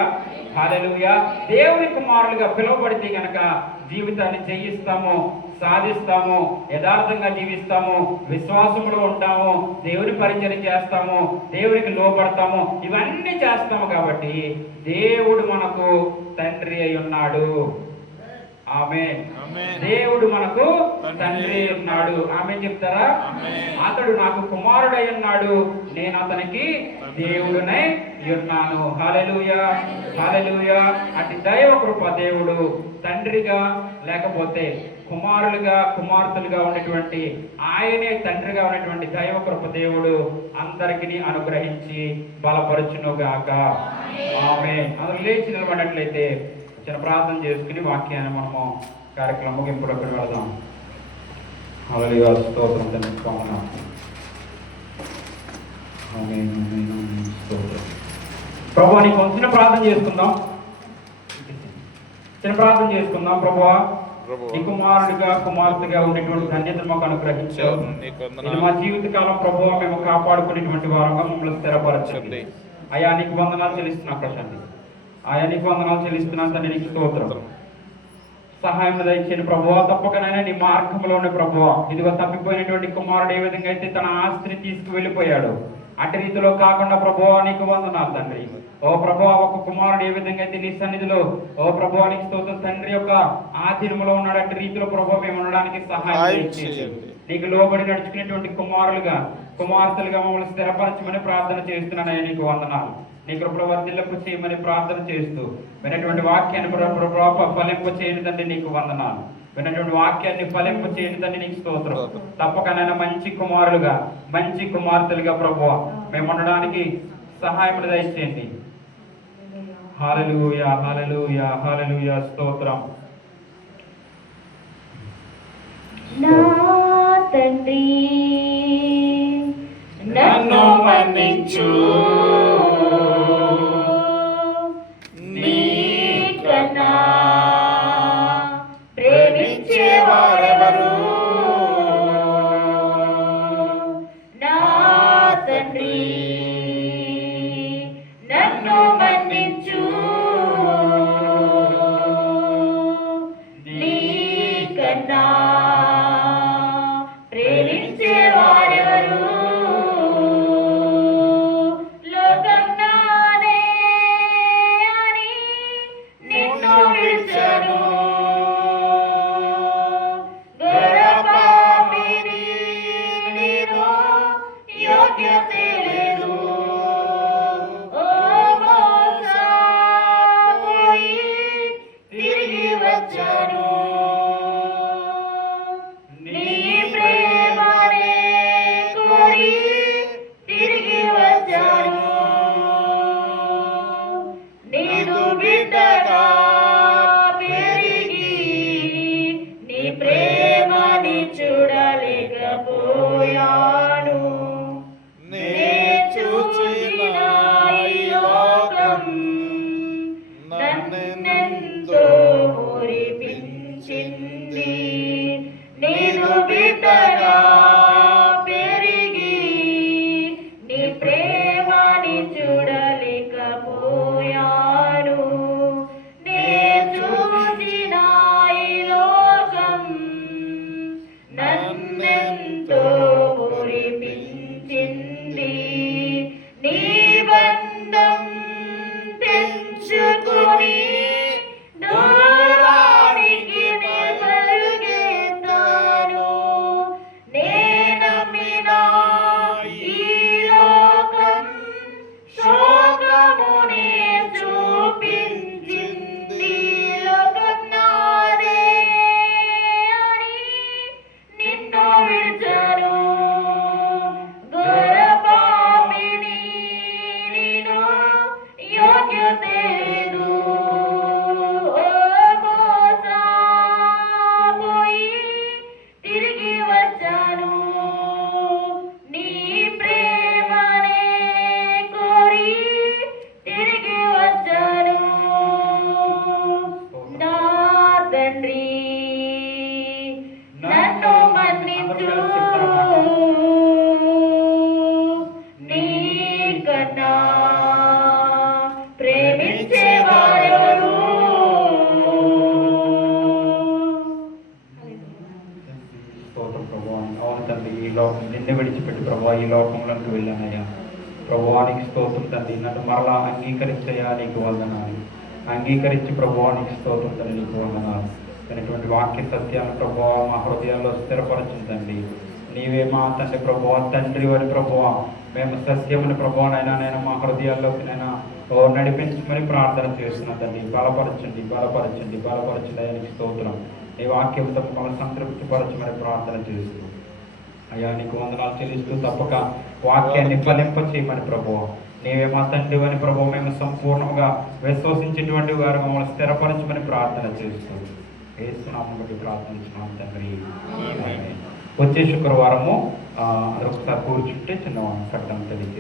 హల్లెలూయా. దేవుని కుమారులు కుమారులుగా పిలువబడితే గనక జీవితాన్ని జయిస్తాము, సాధిస్తాము, యథార్థంగా జీవిస్తాము, విశ్వాసంలో ఉంటాము, దేవుని పరిచయం చేస్తాము, దేవునికి లోబడతాము, ఇవన్నీ చేస్తాము. కాబట్టి దేవుడు మనకు తండ్రి అయి ఉన్నాడు. ఆమేన్. దేవుడు మనకు తండ్రి ఉన్నాడు. ఆమె చెప్తారా? అతడు నాకు కుమారుడై ఉన్నాడు, నేను అతనికి దేవుడునై ఉన్నాను. హల్లెలూయా, హల్లెలూయా. అటు దైవ కృప దేవుడు తండ్రిగా లేకపోతే కుమారులుగా కుమార్తెలుగా ఉన్నటువంటి ఆయనే తండ్రిగా ఉన్నటువంటి దైవ కృప దేవుడు అందరికీ అనుగ్రహించి బలపరచునుగాక. ఆమేన్. అందరూ లేచి నిలబడినట్లయితే చిన్న ప్రార్థన చేసుకుని వాక్యాన్ని మనము కార్యక్రమం ముగింపులోకి వెళదాం. హల్లెలూయా, స్తోత్రం తండ్రి. ప్రభువా నీకు చిన్న ప్రార్థన చేసుకుందాం. చిన్న ప్రార్థన చేసుకుందాం. ప్రభువా నీ కుమారుడిగా కుమార్తెగా ఉండేటువంటి ధన్యతను మాకు అనుగ్రహించావు. ఇది మా జీవితకాలం ప్రభువా మేము కాపాడుకునేటువంటి వారంగా మమ్మల్ని స్థిరపరచండి. అయ్యా నీకు వందనాలు చెల్లిస్తున్నా ప్రశాంతి. ఆయా నీకు వందనాలు చెల్లిస్తున్నాను తండ్రి, నీకు స్తోత్రం. సహాయం దయచేయండి ప్రభువా. తప్పకనైనా నీ మార్గంలో ఉన్న ప్రభువా, ఇదిగో తప్పిపోయినటువంటి కుమారుడు ఏ విధంగా అయితే తన ఆస్తిని తీసుకువెళ్ళిపోయాడు, అటు రీతిలో కాకుండా ప్రభువా నీకు వందనాలు తండ్రి. ఓ ప్రభువా, ఒక కుమారుడు ఏ విధంగా అయితే నీ సన్నిధిలో ఓ ప్రభువా నీకు స్తోత్రం తండ్రి యొక్క ఆధీనంలో ఉన్నాడు, అటు రీతిలో ప్రభువా మేము ఉండడానికి సహాయం చేయండి. నీకు లోబడి నడుచుకునేటువంటి కుమారులుగా కుమార్తెలుగా మమ్మల్ని స్థిరపరచమని ప్రార్థన చేస్తున్నానయ్యా. నీకు వందనాలు. నీ కృపలో వర్ధిల్లింపు చేయమని ప్రార్థన చేస్తూ విన్నటువంటి వాక్యాన్ని ఫలింపు చేయనిదండి నీకు వందనాలు. విన్నటువంటి వాక్యాన్ని ఫలింపు చేయనిదండి నీకు స్తోత్రం. తప్పకనైనా మంచి కుమారులుగా మంచి కుమార్తెలుగా ప్రభువా మేము ఉండడానికి సహాయం దయచేయండి. హల్లెలూయా, హల్లెలూయా, హల్లెలూయా, స్తోత్రం. నా తండ్రి నన్ను మన్నించు, నీకన్నా ప్రేమించేవారెవరు? నా తండ్రి నన్ను మన్నించు, నీకన్నా ప్రేమించేవారెవరు? లోకం నాదే అని నిన్ను విడిచెను, గొర్రెపాపిని నీలో యోగ్యతే లేదు. ఓ మోసపోయి తిరిగి వచ్చాను, నీ ప్రేమనే కోరి తిరిగి వచ్చాను. నీదు బిడ్డగా పెరిగి నీ ప్రేమని చూడలేకపోయాను. నే అవును తండ్రి, ఈ లోకం నిన్ను విడిచిపెట్టి ప్రభా ఈ లోకంలోకి వెళ్ళానయ్యా. ప్రభువానికి స్తోత్రం తండ్రి, నన్ను మరలా అంగీకరించయ్యా, నీకు వందనాలు. అంగీకరించి ప్రభువానికి స్తోత్రం తండ్రి, నీకు వందనాలు. అనేటువంటి వాక్య సత్యాన్ని ప్రభువా మా హృదయాల్లో స్థిరపరచుందండి. నీవే మా తండ్రి ప్రభువా, తండ్రి అని ప్రభువా, మేము సత్యమని ప్రభువానైనా నేను మా హృదయాల్లోకి నైనా నడిపించమని ప్రార్థన చేస్తున్నా తండ్రి. బలపరచండి బలపరచండి బలపరచండి ఆయనకి స్తోత్రం. నీ వాక్యంతో మమ్మల్ని సంతృప్తిపరచమని ప్రార్థన చేస్తూ అయ్యా నీకు వందనాలు చెల్లిస్తూ తప్పక వాక్యాన్ని ఫలింప చేయమని ప్రభువా, నీవే మా తండ్రి అని ప్రభువా మేము సంపూర్ణంగా విశ్వసించేటువంటి వారు మమ్మల్ని స్థిరపరచమని ప్రార్థన చేస్తూ యేసునామమున బట్టి ప్రార్థించున్నాం తండ్రి. వచ్చే శుక్రవారము అందరూ ఒకసారి కూర్చుంటే చిన్న ప్రకటన తెలియజేస్తాం.